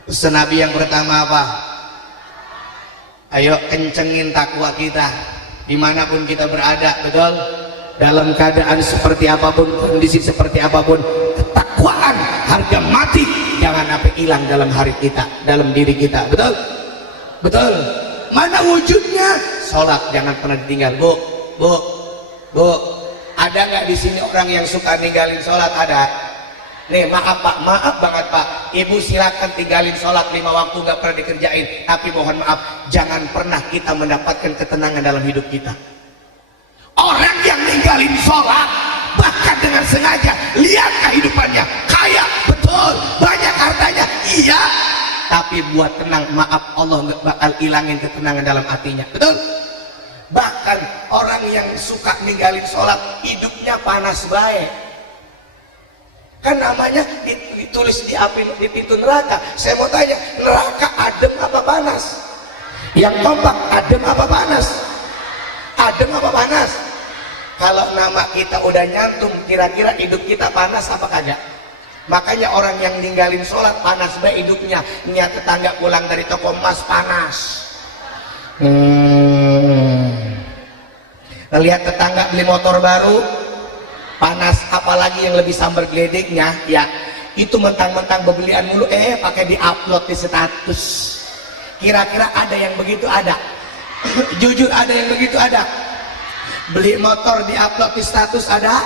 Pesan Nabi yang pertama apa? Ayo kencengin takwa kita dimanapun kita berada, betul? Dalam keadaan seperti apapun, kondisi seperti apapun, ketakwaan harga mati jangan sampai hilang dalam hari kita, dalam diri kita, betul? Betul. Mana wujudnya? Sholat jangan pernah ditinggal. Bu, ada nggak di sini orang yang suka ninggalin sholat? Ada. Nih maaf Pak, maaf banget Pak, Ibu silakan tinggalin sholat 5 waktu nggak pernah dikerjain, tapi mohon maaf, jangan pernah kita mendapatkan ketenangan dalam hidup kita. Orang yang ninggalin sholat bahkan dengan sengaja, lihat kehidupannya kaya, betul, banyak hartanya, iya, tapi buat tenang, maaf, Allah nggak bakal hilangin ketenangan dalam hatinya, betul. Bahkan orang yang suka ninggalin sholat hidupnya panas baik. Kan namanya ditulis di api di pintu neraka. Saya mau tanya, neraka adem apa panas? Yang kompak adem apa panas? Adem apa panas? Kalau nama kita udah nyantum, kira-kira hidup kita panas apa kagak? Makanya orang yang ninggalin sholat panas baik hidupnya. Niat tetangga pulang dari toko emas panas. Lihat tetangga beli motor baru panas, apalagi yang lebih sambar geledeknya ya itu mentang-mentang bebelian mulu pakai diupload di status. Kira-kira ada yang begitu? Ada? Jujur ada yang begitu? Ada? Beli motor diupload di status? Ada?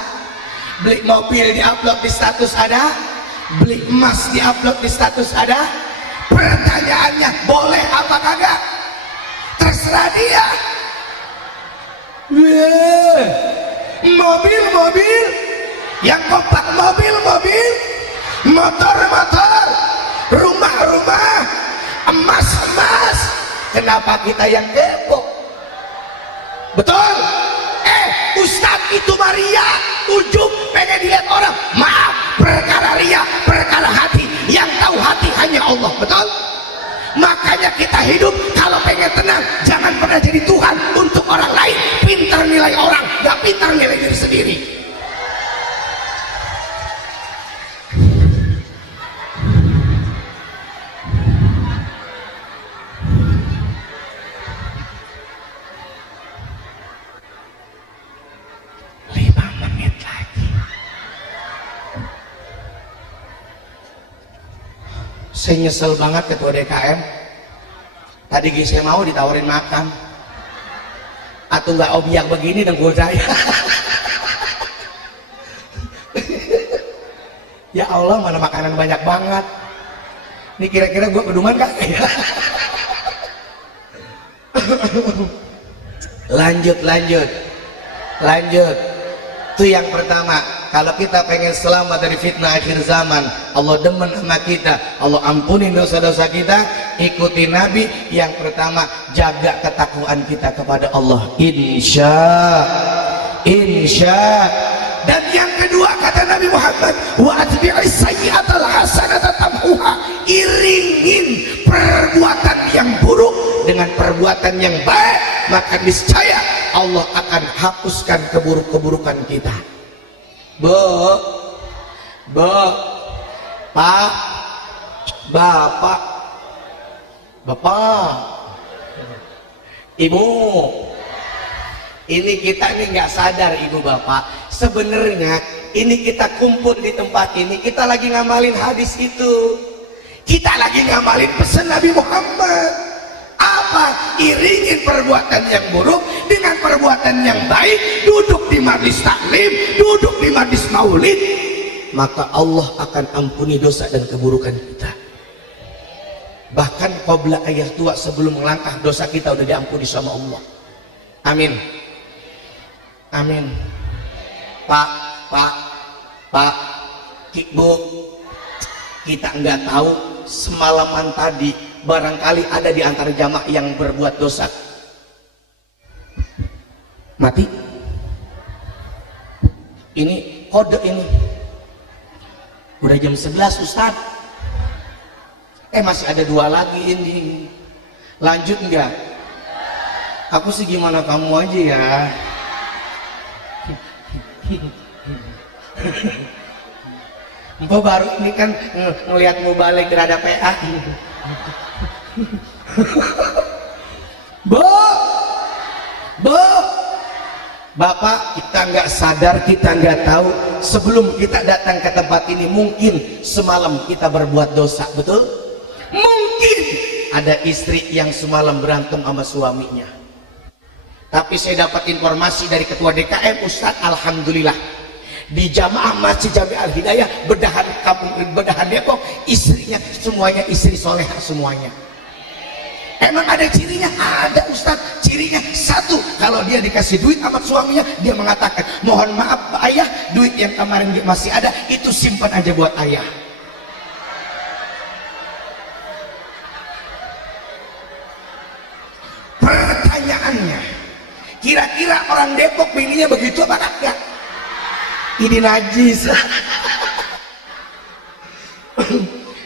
Beli mobil diupload di status? Ada? Beli emas diupload di status? Ada? Pertanyaannya, boleh apa kagak? Terserah dia. Mobil-mobil yang kompak, mobil-mobil, motor-motor, rumah-rumah, emas-emas. Kenapa kita yang kepo? Betul? Ustadz itu Maria ujub pengen dilihat orang. Maaf, perkara ria, perkara hati. Yang tahu hati hanya Allah. Betul? Makanya kita hidup kalau pengen tenang jangan pernah jadi Tuhan untuk orang lain. Pintar nilai orang, gak pintar nilai diri sendiri. Saya nyesel banget ketua DKM tadi saya mau ditawarin makan atau nggak obiak begini dengkul saya. Ya Allah, mana makanan banyak banget ini, kira-kira gue peduman kak? lanjut itu yang pertama. Kalau kita pengen selamat dari fitnah akhir zaman, Allah demen sama kita, Allah ampunin dosa-dosa kita, ikuti Nabi. Yang pertama, jaga ketakwaan kita kepada Allah, insya. Dan yang kedua kata Nabi Muhammad, wa atbi'is sayyi'atal hasanata tamhuha, iringin perbuatan yang buruk dengan perbuatan yang baik, maka niscaya Allah akan hapuskan keburukan kita. Pak, bapak, ibu, ini kita nih nggak sadar ibu bapak, sebenarnya ini kita kumpul di tempat ini, kita lagi ngamalin hadis itu, kita lagi ngamalin pesan Nabi Muhammad. Apa? Iringin perbuatan yang buruk dengan perbuatan yang baik. Duduk di majlis taklim, duduk di majlis maulid, maka Allah akan ampuni dosa dan keburukan kita. Bahkan qabla ayah tua, sebelum melangkah dosa kita udah diampuni sama Allah. Amin. Pak, Bu, kita nggak tahu semalaman tadi barangkali ada di antara jamaah yang berbuat dosa mati. Ini kode ini udah jam 11 Ustaz, masih ada 2 lagi ini, lanjut enggak? Aku sih gimana kamu aja ya. Empok baru ini kan ngeliatmu balik terhadap PA. Bu, Bapak, kita nggak sadar, kita nggak tahu sebelum kita datang ke tempat ini mungkin semalam kita berbuat dosa, betul? Mungkin ada istri yang semalam berantem sama suaminya. Tapi saya dapat informasi dari ketua DKM, Ustadz, alhamdulillah di jamaah Masjid Jami Al Hidayah Bedahan Depok, istrinya semuanya istri soleha semuanya. Emang ada cirinya? Ada Ustadz. Cirinya satu, kalau dia dikasih duit sama suaminya, dia mengatakan, mohon maaf ayah, duit yang kemarin masih ada itu simpan aja buat ayah. Pertanyaannya, kira-kira orang Depok bininya begitu apa enggak? Ini najis.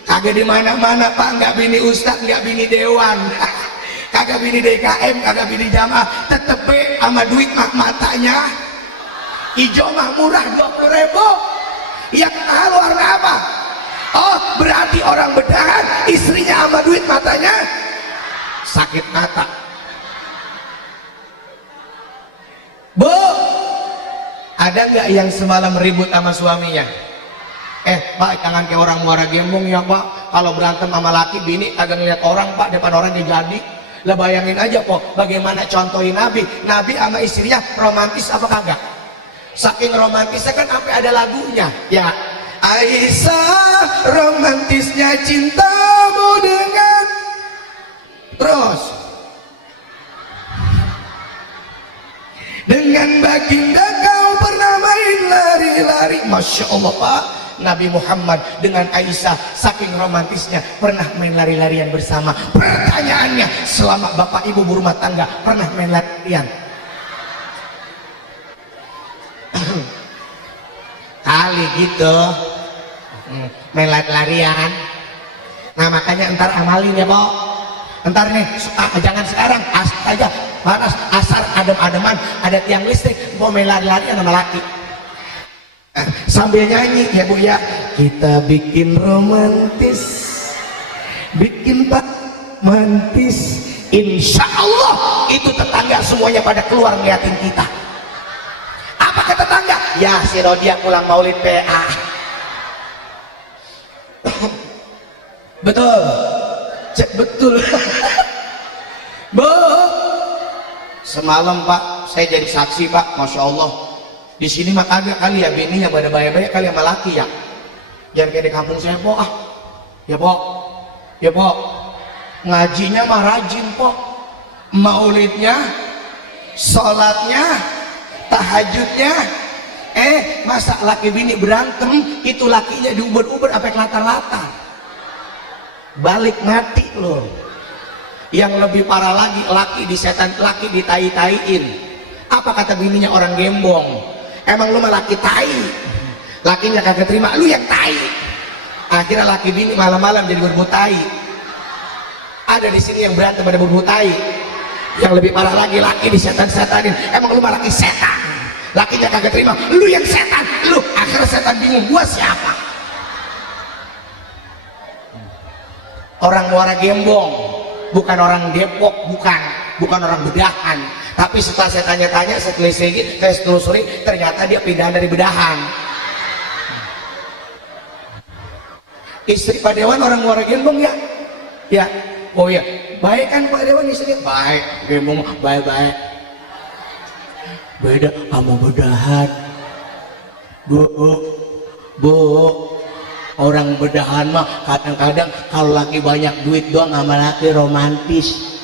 Kagak di mana-mana Pak, nggak bini ustad, nggak bini dewan, kagak bini DKM, kagak bini jamaah, tetep be sama duit matanya hijau mah murah 20.000. Yang mahal warna apa? Oh, berarti orang bedahan istrinya sama duit matanya sakit mata. Bu, ada nggak yang semalam ribut sama suaminya? Pak, jangan kayak orang muara gembong ya Pak. Kalau berantem sama laki bini agak ngeliat orang Pak, depan orang dia jadi. Lah bayangin aja Pak, bagaimana contohin Nabi. Nabi sama istrinya romantis apa kagak? Saking romantisnya kan sampai ada lagunya. Ya, Aisyah, romantisnya cintamu dengan, terus dengan baginda kau pernah main lari-lari. Masya Allah Pak, Nabi Muhammad dengan Aisyah saking romantisnya pernah main lari-larian bersama. Pertanyaannya, selama bapak ibu berumah tangga pernah main larian? Kali gitu main lari-larian. Nah makanya ntar amalin ya Pak. Ntar nih jangan sekarang aja panas asar adem-ademan ada tiang listrik mau main lari-larian sama laki. Sambil nyanyi ya Bu ya, kita bikin romantis, bikin romantis, insya Allah itu tetangga semuanya pada keluar ngeliatin kita. Apa ke tetangga? Ya si Rodia pulang maulid PA. Betul, cek betul. Bu, semalam Pak saya jadi saksi Pak, Masya Allah. Di sini mah kagak kali ya bini yang pada bayar-bayar kali sama laki ya. Jangan kayak di kampung saya Pok. Ya Pok. Ya Pok. Ngajinya mah rajin Pok. Maulidnya, sholatnya, tahajudnya. Masa laki bini berantem itu lakinya diuber-uber sampai latar-latar. Balik mati loh. Yang lebih parah lagi laki disetan, laki ditai-taiin. Apa kata bininya orang gembong? Emang lu mah laki tai, lakinya kagak terima, lu yang tai. Akhirnya laki bini malam-malam jadi berburu tai. Ada di sini yang berantem pada berburu tai. Yang lebih parah lagi laki disetan-setanin. Emang lu mah laki setan, lakinya kagak terima, lu yang setan, lu. Akhirnya setan bingung, gua siapa? Orang Muara Gembong, bukan orang Depok, bukan orang Bedahan. Tapi setelah saya tanya-tanya, saya telusuri, ternyata dia pindah dari Bedahan. Istri Pak Dewan orang Muara Gembong ya? Ya. Oh ya, baik kan Pak Dewan istrinya? Baik, Gembong baik-baik. Beda sama Bedahan. Bu, orang Bedahan mah kadang-kadang kalau laki banyak duit doang sama laki romantis.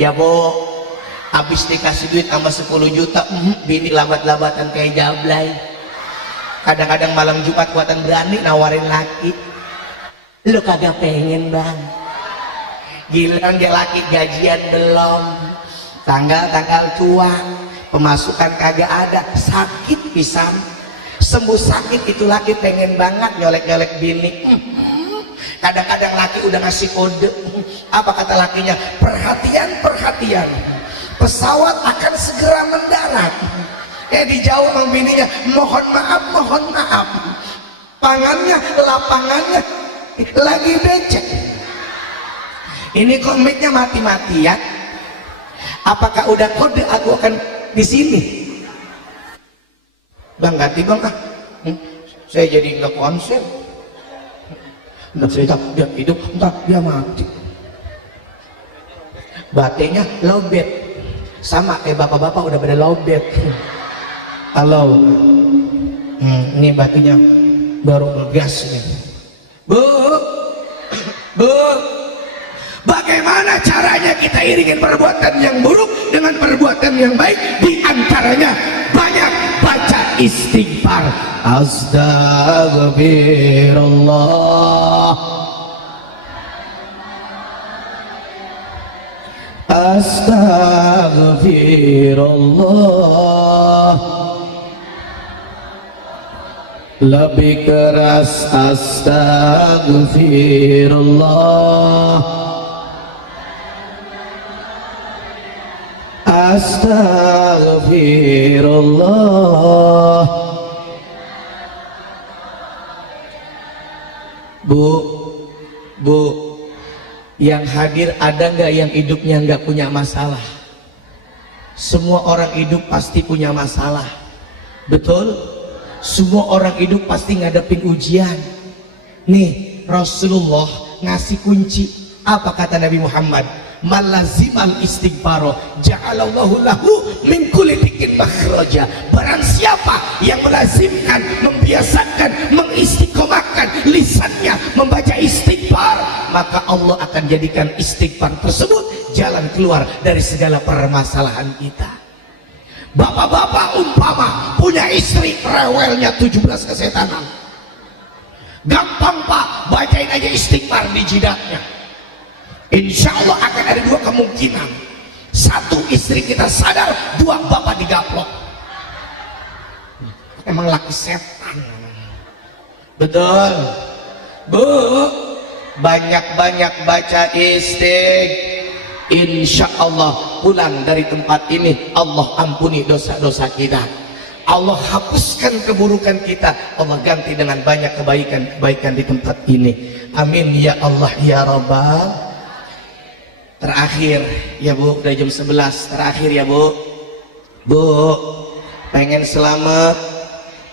Ya Bu, habis dikasih duit sama 10 juta, bini lambat-lambatan kayak jablay. Kadang-kadang malam Jumat kuatan berani nawarin laki, lu kagak pengen bang? Giliran dia laki gajian belum, tanggal tua, pemasukan kagak ada, sakit pisan. Sembuh sakit itu laki pengen banget nyolek-nyolek bini. Kadang-kadang laki udah ngasih kode, apa kata lakinya? Perhatian, pesawat akan segera mendarat. Dijauh sama bininya, mohon maaf. Lapangannya lagi becek. Ini komiknya mati-matian. Apakah udah kode aku akan di sini? Bang ganti bang saya jadi nggak konsen. Saya dia hidup, entah dia mati. Batenya lowbat, sama kayak bapak-bapak udah pada lowbat. Halo, ini batunya baru bergas nih. Bu, bagaimana caranya kita iringin perbuatan yang buruk dengan perbuatan yang baik? Di antaranya banyak baca istighfar. Astagfirullah, astagfirullah, lebih keras. Astagfirullah, astagfirullah. Bu, yang hadir ada nggak yang hidupnya nggak punya masalah? Semua orang hidup pasti punya masalah, betul? Semua orang hidup pasti ngadepin ujian. Nih Rasulullah ngasih kunci. Apa kata Nabi Muhammad? Malazimal istighfaro ja'alallahu lahu min kulli dhikin makhraja. Barang siapa yang melazimkan, membiasakan, mengistiqomahkan lisannya membaca istighfar, maka Allah akan jadikan istighfar tersebut jalan keluar dari segala permasalahan kita. Bapak-bapak umpama punya istri rewelnya 17 kesetanan, gampang Pak, bacain aja istighfar di jidatnya. Insya Allah akan ada dua kemungkinan. Satu, istri kita sadar. Dua, bapak digaplok. Emang laki setan. Betul. Bu, banyak-banyak baca istighfar. Insya Allah pulang dari tempat ini Allah ampuni dosa-dosa kita, Allah hapuskan keburukan kita, Allah ganti dengan banyak kebaikan-kebaikan di tempat ini. Amin ya Allah ya Rabbal. Terakhir ya Bu, udah jam 11. Terakhir ya Bu, pengen selamat,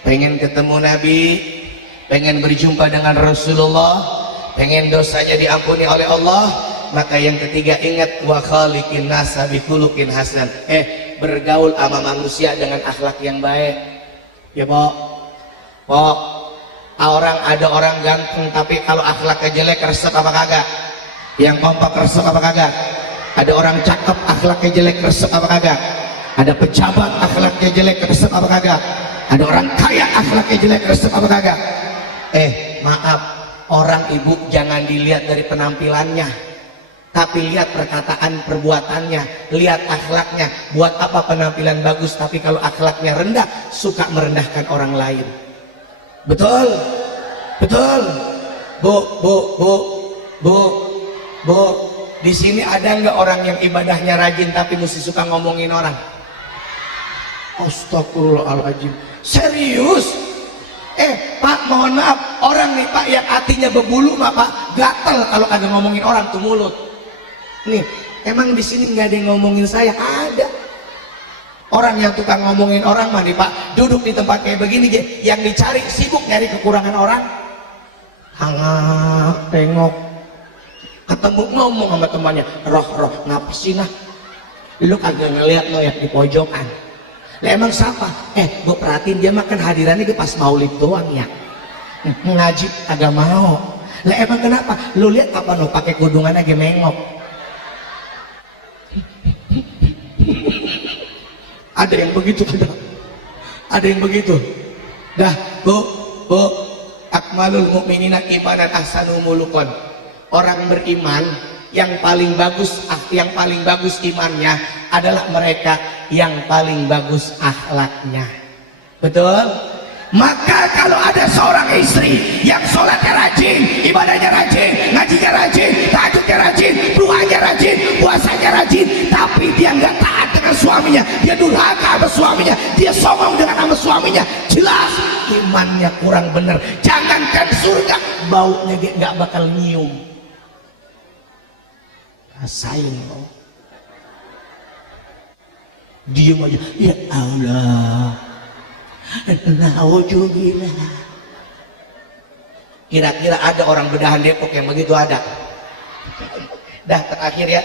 pengen ketemu Nabi, pengen berjumpa dengan Rasulullah, pengen dosanya diampuni oleh Allah, maka yang ketiga ingat wa khaliqin nasa bi khuluqin hasan. Bergaul sama manusia dengan akhlak yang baik. Ya Pok, ada orang ganteng tapi kalau akhlaknya jelek resep apa kagak? Yang kompak resep apa kagak? Ada orang cakep akhlaknya jelek resep apa kagak? Ada pejabat akhlaknya jelek resep apa kagak? Ada orang kaya akhlaknya jelek resep apa kagak? Maaf, orang ibu jangan dilihat dari penampilannya, tapi lihat perkataan perbuatannya, lihat akhlaknya. Buat apa penampilan bagus tapi kalau akhlaknya rendah, suka merendahkan orang lain. Betul? Betul? Bu, di sini ada nggak orang yang ibadahnya rajin tapi mesti suka ngomongin orang? Astagfirullahaladzim. Serius? Pak, mohon maaf, orang nih Pak yang hatinya berbulu mah Pak gatel kalau ada ngomongin orang tuh mulut. Nih, emang di sini nggak ada yang ngomongin saya? Ada. Orang yang tukang ngomongin orang mah nih Pak, duduk di tempat kayak begini yang dicari sibuk nyari kekurangan orang. Hangat, tengok, ketemu ngomong sama temannya, roh ngapa sih nah? Lu kagak ngeliat lo yang di pojokan. Lah emang siapa? Gue perhatiin dia makan hadirannya ke pas maulid doang ya. Ngaji agak mau. Lah emang kenapa? Lu lihat apa no pakai kudungan aja mengok. Ada yang begitu tidak? Ada yang begitu. Dah, Bu, akmalul mu'minina imanan ahsanu mulukon. Orang beriman yang paling bagus imannya adalah mereka yang paling bagus akhlaknya. Betul? Maka kalau ada seorang istri yang sholatnya rajin, ibadahnya rajin, ngajinya rajin, tahajudnya rajin, doanya rajin, puasanya rajin, tapi dia nggak taat dengan suaminya, dia durhaka sama suaminya, dia songong dengan sama suaminya, jelas imannya kurang bener. Jangankan surga, baunya dia nggak bakal nyium. Rasain loh. Diam aja. Ya Allah. Nauzubillah. Kira-kira ada orang bedahan Depok yang begitu ada? Dah terakhir ya.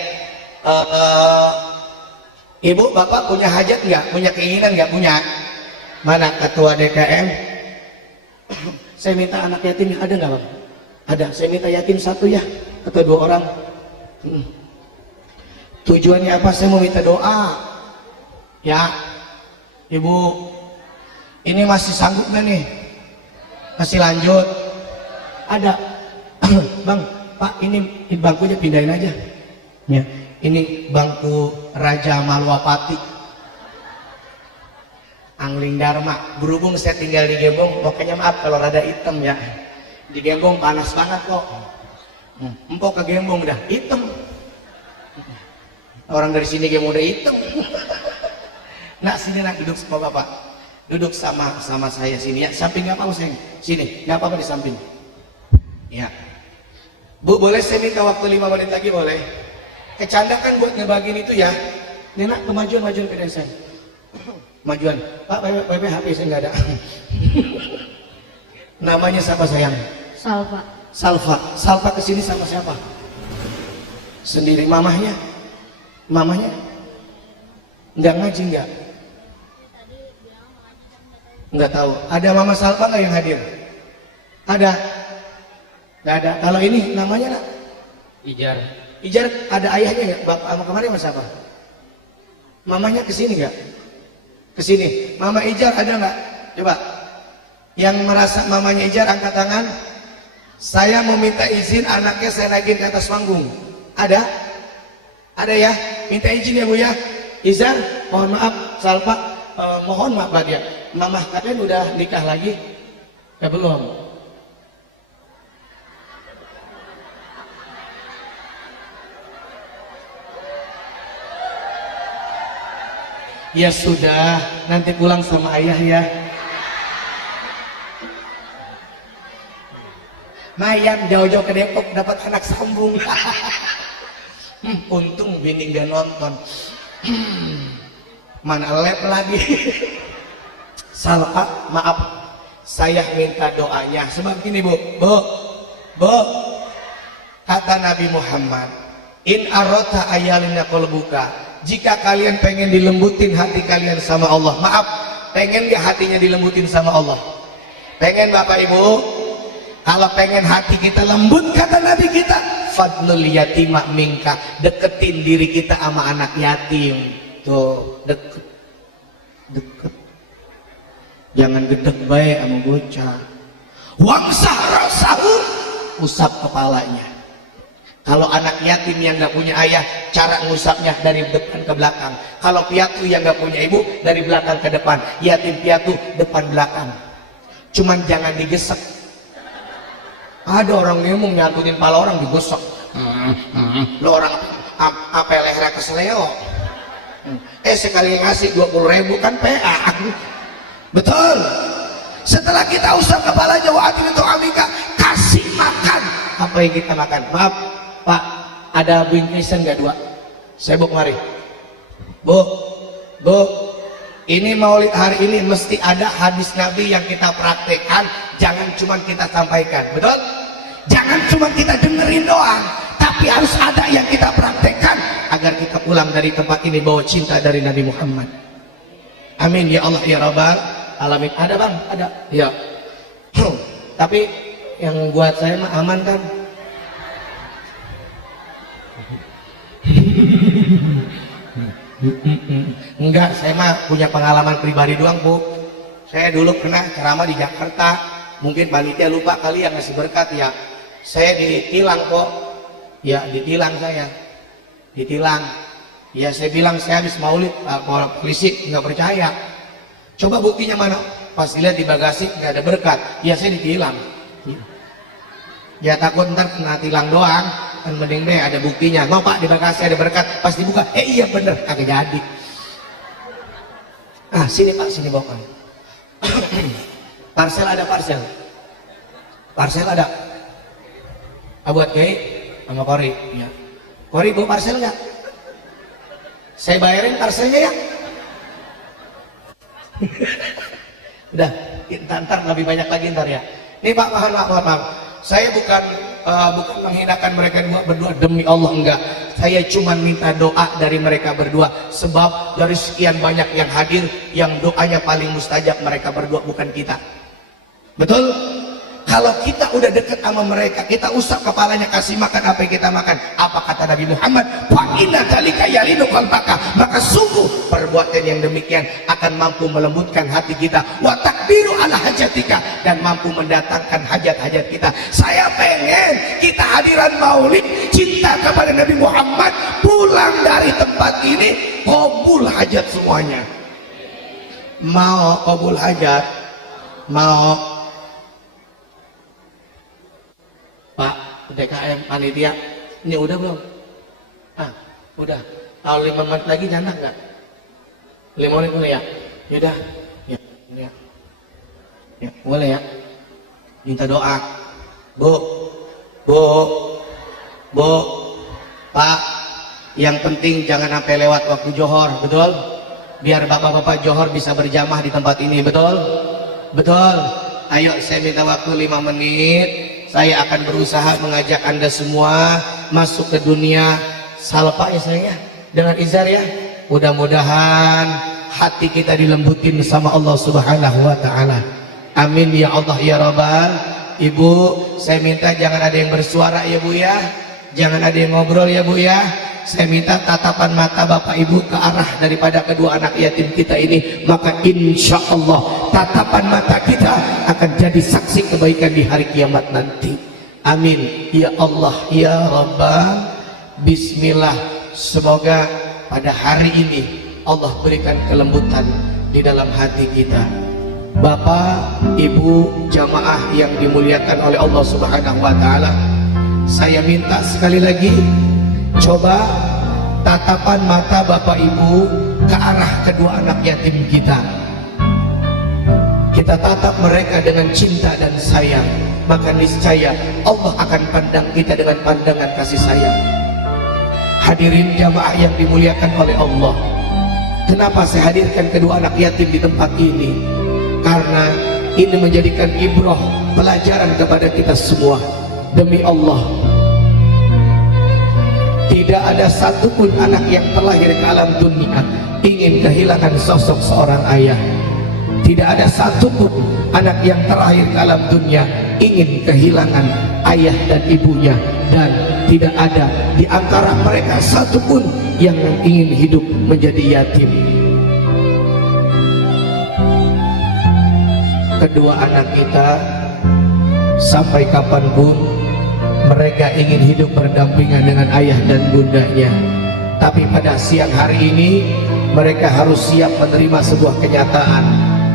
Ibu, bapak punya hajat nggak? Punya keinginan nggak? Punya? Mana ketua DKM? Saya minta anak yatim ada nggak bang? Ada. Saya minta yatim satu ya, atau 2 orang. Tujuannya apa? Saya mau minta doa. Ya, Ibu, ini masih sanggup nggak nih? Masih lanjut? Ada. Bang, Pak, ini bangkunya pindahin aja. Ya, ini bangku Raja Malwapati. Angling Dharma. Berhubung saya tinggal di Gembong, makanya maaf kalau rada hitam ya. Di Gembong panas banget kok. Empok ke Gembong dah hitam. Orang dari sini Gembong udah hitam. Nak sini nak duduk sama bapak. Duduk sama saya sini ya. Samping nggak apa-apa sayang. Sini nggak apa-apa di samping. Ya. Bu boleh saya minta waktu 5 menit lagi boleh? Kecandakan buat ngebagiin itu ya. Nenak kemajuan ke saya. Majuan, Pak, PP HP saya nggak ada. Namanya siapa sayang? Salva. Salva kesini sama siapa? Sendiri. Mamahnya? Nggak ngaji nggak? Nggak tahu. Ada Mama Salva nggak yang hadir? Ada? Nggak ada. Kalau ini namanya nak? Ijar ada ayahnya nggak? Bapak sama kemarin sama siapa? Mamanya kesini nggak? Kesini. Mama Ijar ada nggak? Coba. Yang merasa mamanya Ijar angkat tangan. Saya mau minta izin anaknya saya naikin ke atas panggung. Ada? Ada ya? Minta izin ya Bu ya. Izar, mohon maaf. Salva, mohon maaf Pak dia. Mama kalian udah nikah lagi? Ya belum. Ya sudah, nanti pulang sama ayah ya. Mayang jauh-jauh ke Depok dapat anak sambung. Untung bini gak nonton. Mana lab lagi. Salva, maaf. Saya minta doanya. Sebab gini Bu. Kata Nabi Muhammad, in arota ayalina qalbuka. Jika kalian pengen dilembutin hati kalian sama Allah, maaf, pengen gak hatinya dilembutin sama Allah? Pengen Bapak Ibu? Kalau pengen hati kita lembut, kata Nabi kita, fadlul yatimah minka, deketin diri kita sama anak yatim. Tuh, deket. Jangan gedek baik sama bocah. Wangsah rasahu, usap kepalanya. Kalau anak yatim yang nggak punya ayah, cara ngusapnya dari depan ke belakang. Kalau piatu yang nggak punya ibu, dari belakang ke depan. Yatim piatu depan belakang. Cuman jangan digesek. Ada orang ngomong nyatuin pala orang digosok. Lo orang apa lehernya keseleo. Sekali ngasih 20.000 kan PA. Betul. Setelah kita usap kepalanya, wa'atin itu amika, kasih makan. Apa yang kita makan? Maaf Pak, ada bingkisan nggak 2? Saya bawa kemari. Bu, ini maulid hari ini mesti ada hadis Nabi yang kita praktekkan. Jangan cuma kita sampaikan, betul? Jangan cuma kita dengerin doang, tapi harus ada yang kita praktekkan agar kita pulang dari tempat ini bawa cinta dari Nabi Muhammad. Amin ya Allah ya Rabbal Alamin. Ada bang? Ada. Ya. Tapi yang buat saya mah aman kan? Enggak, saya mah punya pengalaman pribadi doang Bu. Saya dulu pernah ceramah di Jakarta, mungkin panitia lupa kali yang ngasih berkat ya. Saya ditilang kok, ya ditilang saya, ditilang. Ya saya bilang saya habis maulid, polisi nggak percaya. Coba buktinya mana? Pas dilihat di bagasi nggak ada berkat, ya saya ditilang. Ya takut ntar kena tilang doang. Kan mending deh ada buktinya. Mau Pak di bagasi ada berkat, pas dibuka iya bener, agak jadi. Sini Pak, sini bawa. Parsel ada, parsel ada. Buat Kiai sama Kori ya. Kori bawa parsel nggak? Saya bayarin parselnya ya. Udah, ntar lebih banyak lagi ntar ya. Nih Pak, mohon maaf. Saya bukan menghinakan mereka berdua, demi Allah enggak. Saya cuma minta doa dari mereka berdua, sebab dari sekian banyak yang hadir, yang doanya paling mustajab mereka berdua, bukan kita. Betul? Kalau kita udah deket sama mereka, kita usap kepalanya, kasih makan apa yang kita makan. Apa kata Nabi Muhammad? Fa inna dzalika yalinu qalbaka. Maka sungguh perbuatan yang demikian akan mampu melembutkan hati kita. Wa takbiru ala hajatika, dan mampu mendatangkan hajat-hajat kita. Saya pengen kita hadiran maulid, cinta kepada Nabi Muhammad, pulang dari tempat ini kabul hajat semuanya. mau kabul hajat, mau Pak DKM panitia, ini udah belum? Ah, udah. Kalau 5 menit lagi nyana nggak? 5 menit boleh ya? Yaudah, ya, ya, ya, boleh ya. Minta doa, Bu, Pak. Yang penting jangan sampai lewat waktu johor, betul? Biar bapak-bapak johor bisa berjamaah di tempat ini, betul? Betul. Ayo saya minta waktu 5 menit. Saya akan berusaha mengajak Anda semua masuk ke dunia salpa ya sayang ya, dengan izar ya. Mudah-mudahan hati kita dilembutin sama Allah Subhanahu wa taala. Amin ya Allah ya Rabbal. Ibu, saya minta jangan ada yang bersuara ya Bu ya. Jangan ada yang ngobrol ya Bu ya. Saya minta tatapan mata Bapak Ibu ke arah daripada kedua anak yatim kita ini, maka insya Allah tatapan mata kita akan jadi saksi kebaikan di hari kiamat nanti. Amin ya Allah ya Rabbal. Bismillah. Semoga pada hari ini Allah berikan kelembutan di dalam hati kita. Bapak, Ibu, jamaah yang dimuliakan oleh Allah Subhanahu wa taala, saya minta sekali lagi, coba tatapan mata Bapak Ibu ke arah kedua anak yatim kita. Kita tatap mereka dengan cinta dan sayang, maka niscaya Allah akan pandang kita dengan pandangan kasih sayang. Hadirin jamaah yang dimuliakan oleh Allah, kenapa saya hadirkan kedua anak yatim di tempat ini? Karena ini menjadikan ibrah, pelajaran kepada kita semua. Demi Allah, tidak ada satupun anak yang terlahir ke alam dunia ingin kehilangan sosok seorang ayah. Tidak ada satupun anak yang terlahir ke alam dunia ingin kehilangan ayah dan ibunya. Dan tidak ada di antara mereka satupun yang ingin hidup menjadi yatim. Kedua anak kita sampai kapanpun mereka ingin hidup berdampingan dengan ayah dan bundanya. Tapi pada siang hari ini mereka harus siap menerima sebuah kenyataan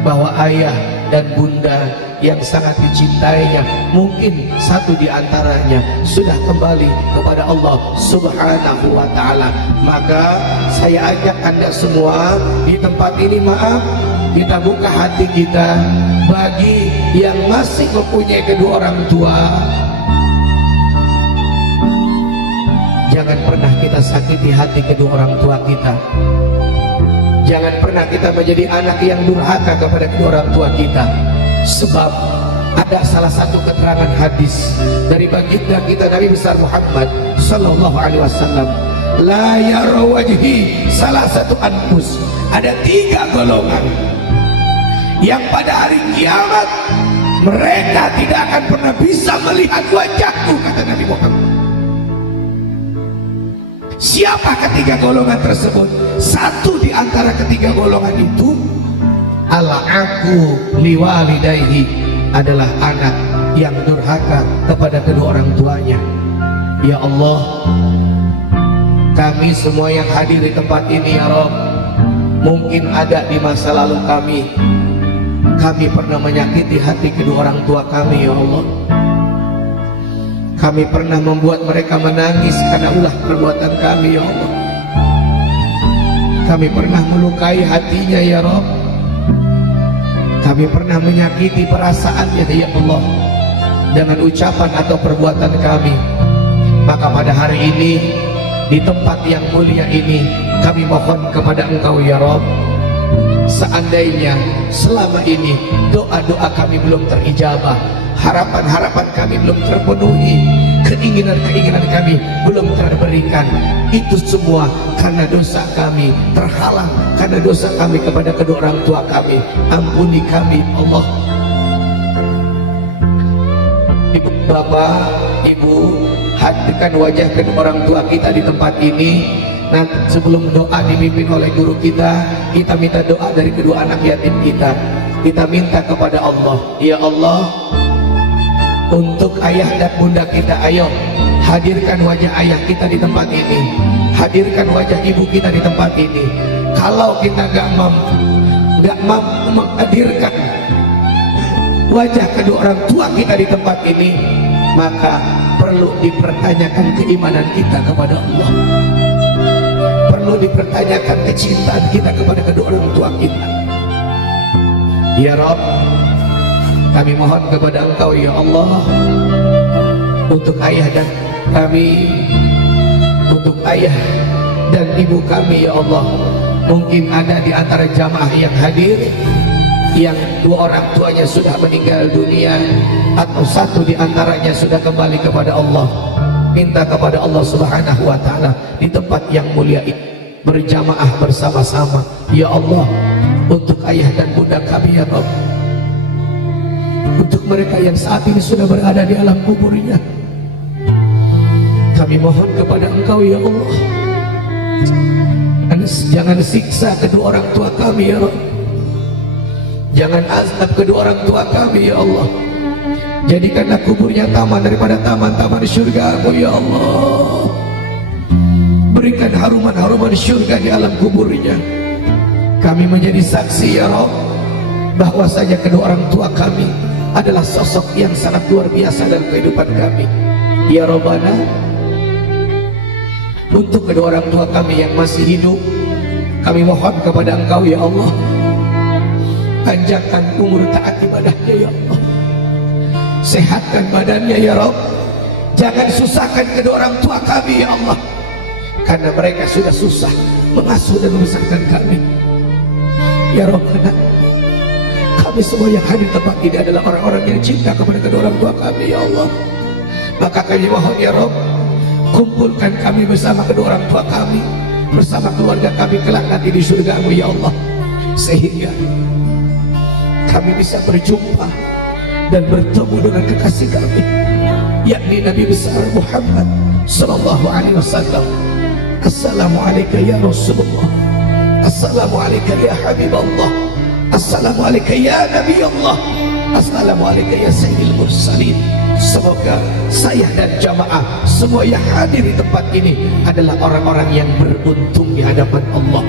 bahwa ayah dan bunda yang sangat dicintainya, mungkin satu di antaranya sudah kembali kepada Allah Subhanahu wa taala. Maka saya ajak Anda semua di tempat ini, maaf, kita buka hati kita bagi yang masih mempunyai kedua orang tua. Jangan pernah kita sakiti hati kedua orang tua kita. Jangan pernah kita menjadi anak yang durhaka kepada kedua orang tua kita. Sebab ada salah satu keterangan hadis dari baginda kita Nabi besar Muhammad sallallahu alaihi wasallam, la yara wajhi salah satu anfus. Ada 3 golongan yang pada hari kiamat mereka tidak akan pernah bisa melihat wajahku, kata Nabi Muhammad. Siapa ketiga golongan tersebut? Satu di antara ketiga golongan itu, al-aqu liwalidayhi, adalah anak yang durhaka kepada kedua orang tuanya. Ya Allah, kami semua yang hadir di tempat ini ya Rabb, mungkin ada di masa lalu kami pernah menyakiti hati kedua orang tua kami ya Allah. Kami pernah membuat mereka menangis karena ulah perbuatan kami ya Allah. Kami pernah melukai hatinya ya Rabb. Kami pernah menyakiti perasaannya ya Allah dengan ucapan atau perbuatan kami. Maka pada hari ini di tempat yang mulia ini kami mohon kepada Engkau ya Rabb, seandainya selama ini doa-doa kami belum terijabah, harapan-harapan kami belum terpenuhi, keinginan-keinginan kami belum terberikan, itu semua karena dosa kami terhalang, karena dosa kami kepada kedua orang tua kami. Ampuni kami Allah. Ibu, bapak, ibu, hadirkan wajah kedua orang tua kita di tempat ini. Nanti sebelum doa dipimpin oleh guru kita minta doa dari kedua anak yatim kita. Kita minta kepada Allah, ya Allah, untuk ayah dan bunda kita, ayo hadirkan wajah ayah kita di tempat ini, hadirkan wajah ibu kita di tempat ini. Kalau kita gak mampu nggak mampu menghadirkan wajah kedua orang tua kita di tempat ini, maka perlu dipertanyakan keimanan kita kepada Allah, perlu dipertanyakan kecintaan kita kepada kedua orang tua kita. Ya Rabb, kami mohon kepada Engkau ya Allah, untuk ayah dan kami, untuk ayah dan ibu kami ya Allah. Mungkin ada di antara jamaah yang hadir yang dua orang tuanya sudah meninggal dunia, atau satu di antaranya sudah kembali kepada Allah. Minta kepada Allah Subhanahu wa taala di tempat yang mulia ini berjamaah bersama-sama ya Allah, untuk ayah dan bunda kami ya Rabb, untuk mereka yang saat ini sudah berada di alam kuburnya, kami mohon kepada Engkau ya Allah, jangan siksa kedua orang tua kami ya Rabb, jangan azab kedua orang tua kami ya Allah. Jadikanlah kuburnya taman daripada taman-taman surga-Mu ya Allah. Berikan haruman-haruman surga di alam kuburnya. Kami menjadi saksi ya Rabb, bahwasanya kedua orang tua kami adalah sosok yang sangat luar biasa dalam kehidupan kami ya Rabbana. Untuk kedua orang tua kami yang masih hidup, kami mohon kepada Engkau ya Allah, panjangkan umur taat ibadahnya ya Allah, sehatkan badannya ya Rabb. Jangan susahkan kedua orang tua kami ya Allah, karena mereka sudah susah mengasuh dan membesarkan kami ya Rabbana. Kami semua yang hadir tempat ini adalah orang-orang yang cinta kepada kedua orang tua kami ya Allah. Maka kami mohon ya Rabb, kumpulkan kami bersama kedua orang tua kami, bersama keluarga kami kelak nanti di surga-Mu ya Allah, sehingga kami bisa berjumpa dan bertemu dengan kekasih kami, yakni Nabi besar Muhammad sallallahu alaihi wasallam. Assalamualaikum ya Rasulullah, assalamualaikum ya Habiballah, assalamualaikum ya Nabi Allah, assalamualaikum ya Sayyidil Mursalin. Semoga saya dan jamaah semua yang hadir di tempat ini adalah orang-orang yang beruntung di hadapan Allah,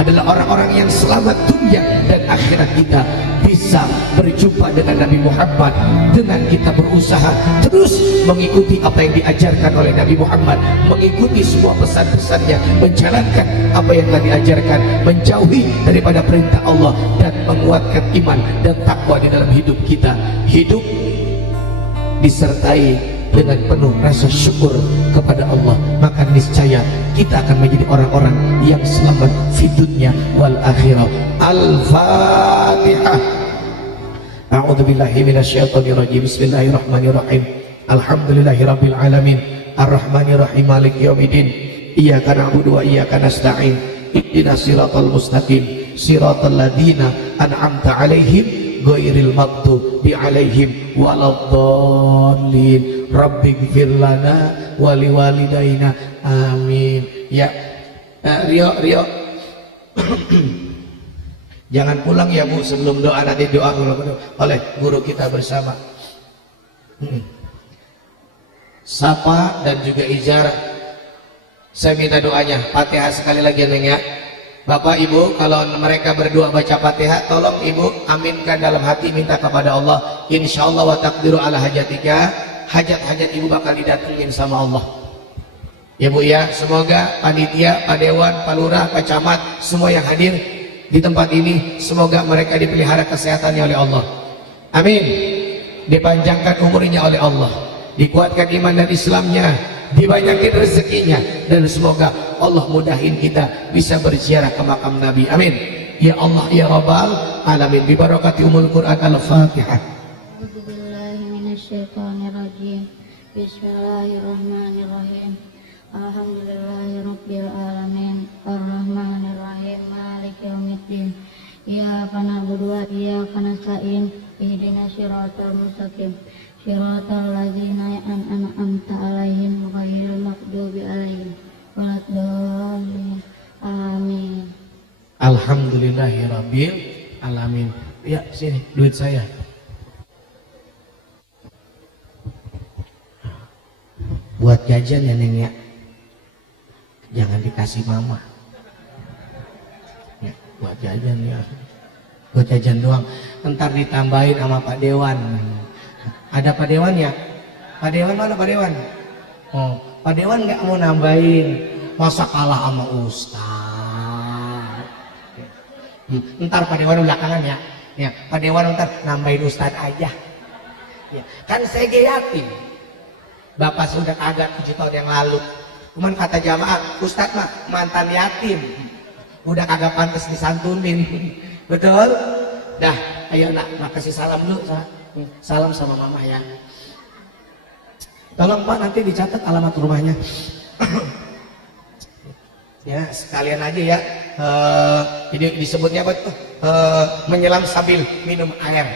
adalah orang-orang yang selamat dunia dan akhirat kita, bisa berjumpa dengan Nabi Muhammad dengan kita berusaha terus mengikuti apa yang diajarkan oleh Nabi Muhammad, mengikuti semua pesan-pesannya, menjalankan apa yang telah diajarkan, menjauhi daripada perintah Allah, dan menguatkan iman dan takwa di dalam hidup kita. Hidup disertai dengan penuh rasa syukur kepada Allah, maka niscaya kita akan menjadi orang-orang yang selamat di dunia wal akhirah. Al-Fatihah. A'udzubillahi minasyaitonirrajim. Bismillahirrahmanirrahim. Alhamdulillahirabbil alamin. Arrahmanirrahim. Maliki yaumiddin. Iyyaka na'budu wa iyyaka nasta'in. Ihdinas siratal mustaqim. Siratal ladzina an'amta 'alaihim ghairil maghdubi 'alaihim waladdallin. Rabbighfir lana wa liwalidayna. Amin. Ya, Rio jangan pulang ya Bu, sebelum doa nanti doa oleh guru kita bersama. Sapa dan juga Izar, saya minta doanya Fatihah sekali lagi Neng ya. Bapak Ibu, kalau mereka berdua baca Fatihah, tolong Ibu aminkan dalam hati, minta kepada Allah, insyaallah wa taqdiru ala hajatika, hajat-hajat Ibu bakal didatengin sama Allah ya Bu ya. Semoga panitia, Pak Dewan, Pak Lurah, Pak Camat, semua yang hadir di tempat ini, semoga mereka dipelihara kesehatannya oleh Allah, amin. Dipanjangkan umurnya oleh Allah, dikuatkan iman dan Islamnya, dibanyakin rezekinya, dan semoga Allah mudahin kita bisa berziarah ke makam Nabi, amin ya Allah ya Rabbal alamin. Bi barakati umul Quran. Al-Fatihah. A'udzubillahi minasyaitonirrajim. Bismillahirrahmanirrahim. Alhamdulillahirabbil alamin. Arrahmanirrahim. Maliki yaumiddin. Iyyaka na'budu wa iyyaka nasta'in. Ihdinas siratal mustaqim. Siratal ladzina an'amta 'alaihim ghairil maghdubi 'alaihim waladdallin. Amin. Alhamdulillahirabbil alamin. Ya, sini duit saya. Buat jajan ya Neng ya. Jangan dikasih mama. Ya, buat jajan ya. buat jajan doang. Ntar ditambahin sama Pak Dewan. Ada Pak Dewan ya? Pak Dewan mana Pak Dewan? Oh, Pak Dewan nggak mau nambahin, masa kalah sama Ustaz. Ntar Pak Dewan belakangan ya. Ya, Pak Dewan ntar nambahin Ustaz aja. Ya, kan saya yatim. Bapak sudah kagak 7 tahun yang lalu. Cuman kata jamaah, Ustaz mah mantan yatim. Udah kagak pantas disantunin. Betul? Dah, ayo nak, makasih salam dulu. Salam sama mama ya. Tolong Pak nanti dicatat alamat rumahnya. Ya sekalian aja ya. Jadi disebutnya apa tuh? Menyelam sambil minum air.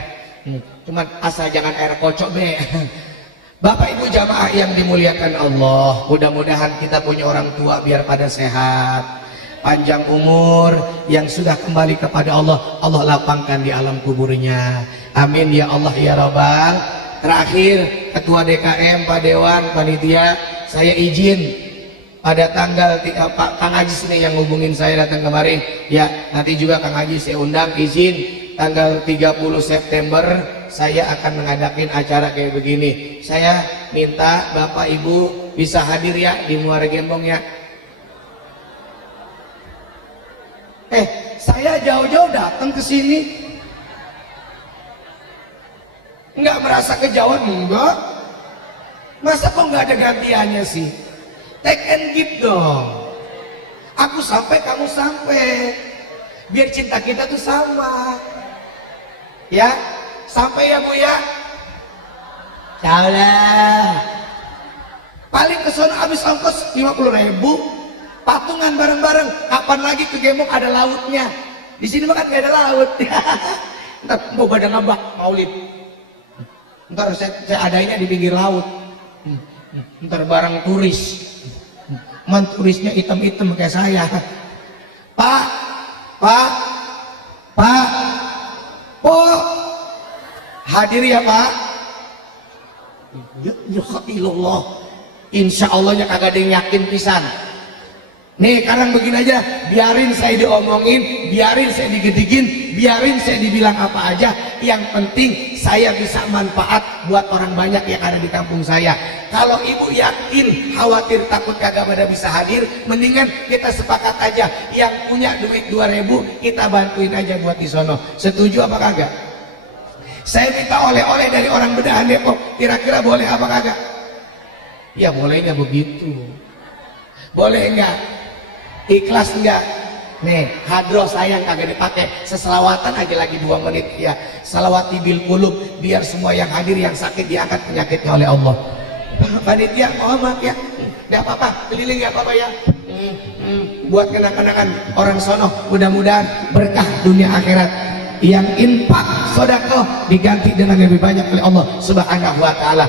Cuman asal jangan air kocok be. Bapak Ibu jamaah yang dimuliakan Allah, mudah-mudahan kita punya orang tua biar pada sehat, panjang umur, yang sudah kembali kepada Allah, Allah lapangkan di alam kuburnya. Amin ya Allah ya Rabbal. Terakhir, Ketua DKM, Pak Dewan, Panitia, saya izin pada tanggal Pak Kang Haji ini yang hubungin saya datang kemarin. Ya, nanti juga Kang Haji saya undang, izin tanggal 30 September saya akan mengadakan acara kayak begini. Saya minta Bapak Ibu bisa hadir ya di Muara Gembong ya. Saya jauh-jauh datang ke sini. Enggak merasa kejauhan, enggak. Masa kok nggak ada gantiannya sih? Take and give dong. Aku sampai, kamu sampai. Biar cinta kita tuh sama. Ya, sampai ya Bu ya. Insyaallah. Paling kesono habis ongkos 50.000. Patungan bareng-bareng. Kapan lagi ke Gembong ada lautnya? Di sini mah kan nggak ada laut. Ntar mau pada ngabak maulid. Ntar saya adainnya di pinggir laut. Ntar bareng turis. Turisnya hitam-hitam kayak saya. Pak, hadir ya Pak. Ya ilallah. Insya Allahnya kagak ada yang yakin pisan. Nih sekarang begini aja, biarin saya diomongin, biarin saya digedikin, biarin saya dibilang apa aja, yang penting saya bisa manfaat buat orang banyak yang ada di kampung saya. Kalau ibu yakin, khawatir, takut kagak pada bisa hadir, mendingan kita sepakat aja, yang punya duit 2.000 kita bantuin aja buat di sono. Setuju apa kagak? Saya minta oleh-oleh dari orang Bedahan Depok, kira-kira boleh apa kagak? Ya bolehnya begitu. Boleh enggak? Ikhlas enggak? Nih, hadroh sayang kagak dipakai, seselawatan aja lagi 2 menit ya. Salawati bil qulub, biar semua yang hadir yang sakit diangkat penyakitnya oleh Allah. Panitia mohon maaf ya, enggak apa-apa, keliling ya Bapak ya. Buat kenang-kenangan orang sono, mudah-mudahan berkah dunia akhirat. Yang infak sedekah diganti dengan lebih banyak oleh Allah Subhanahu wa taala.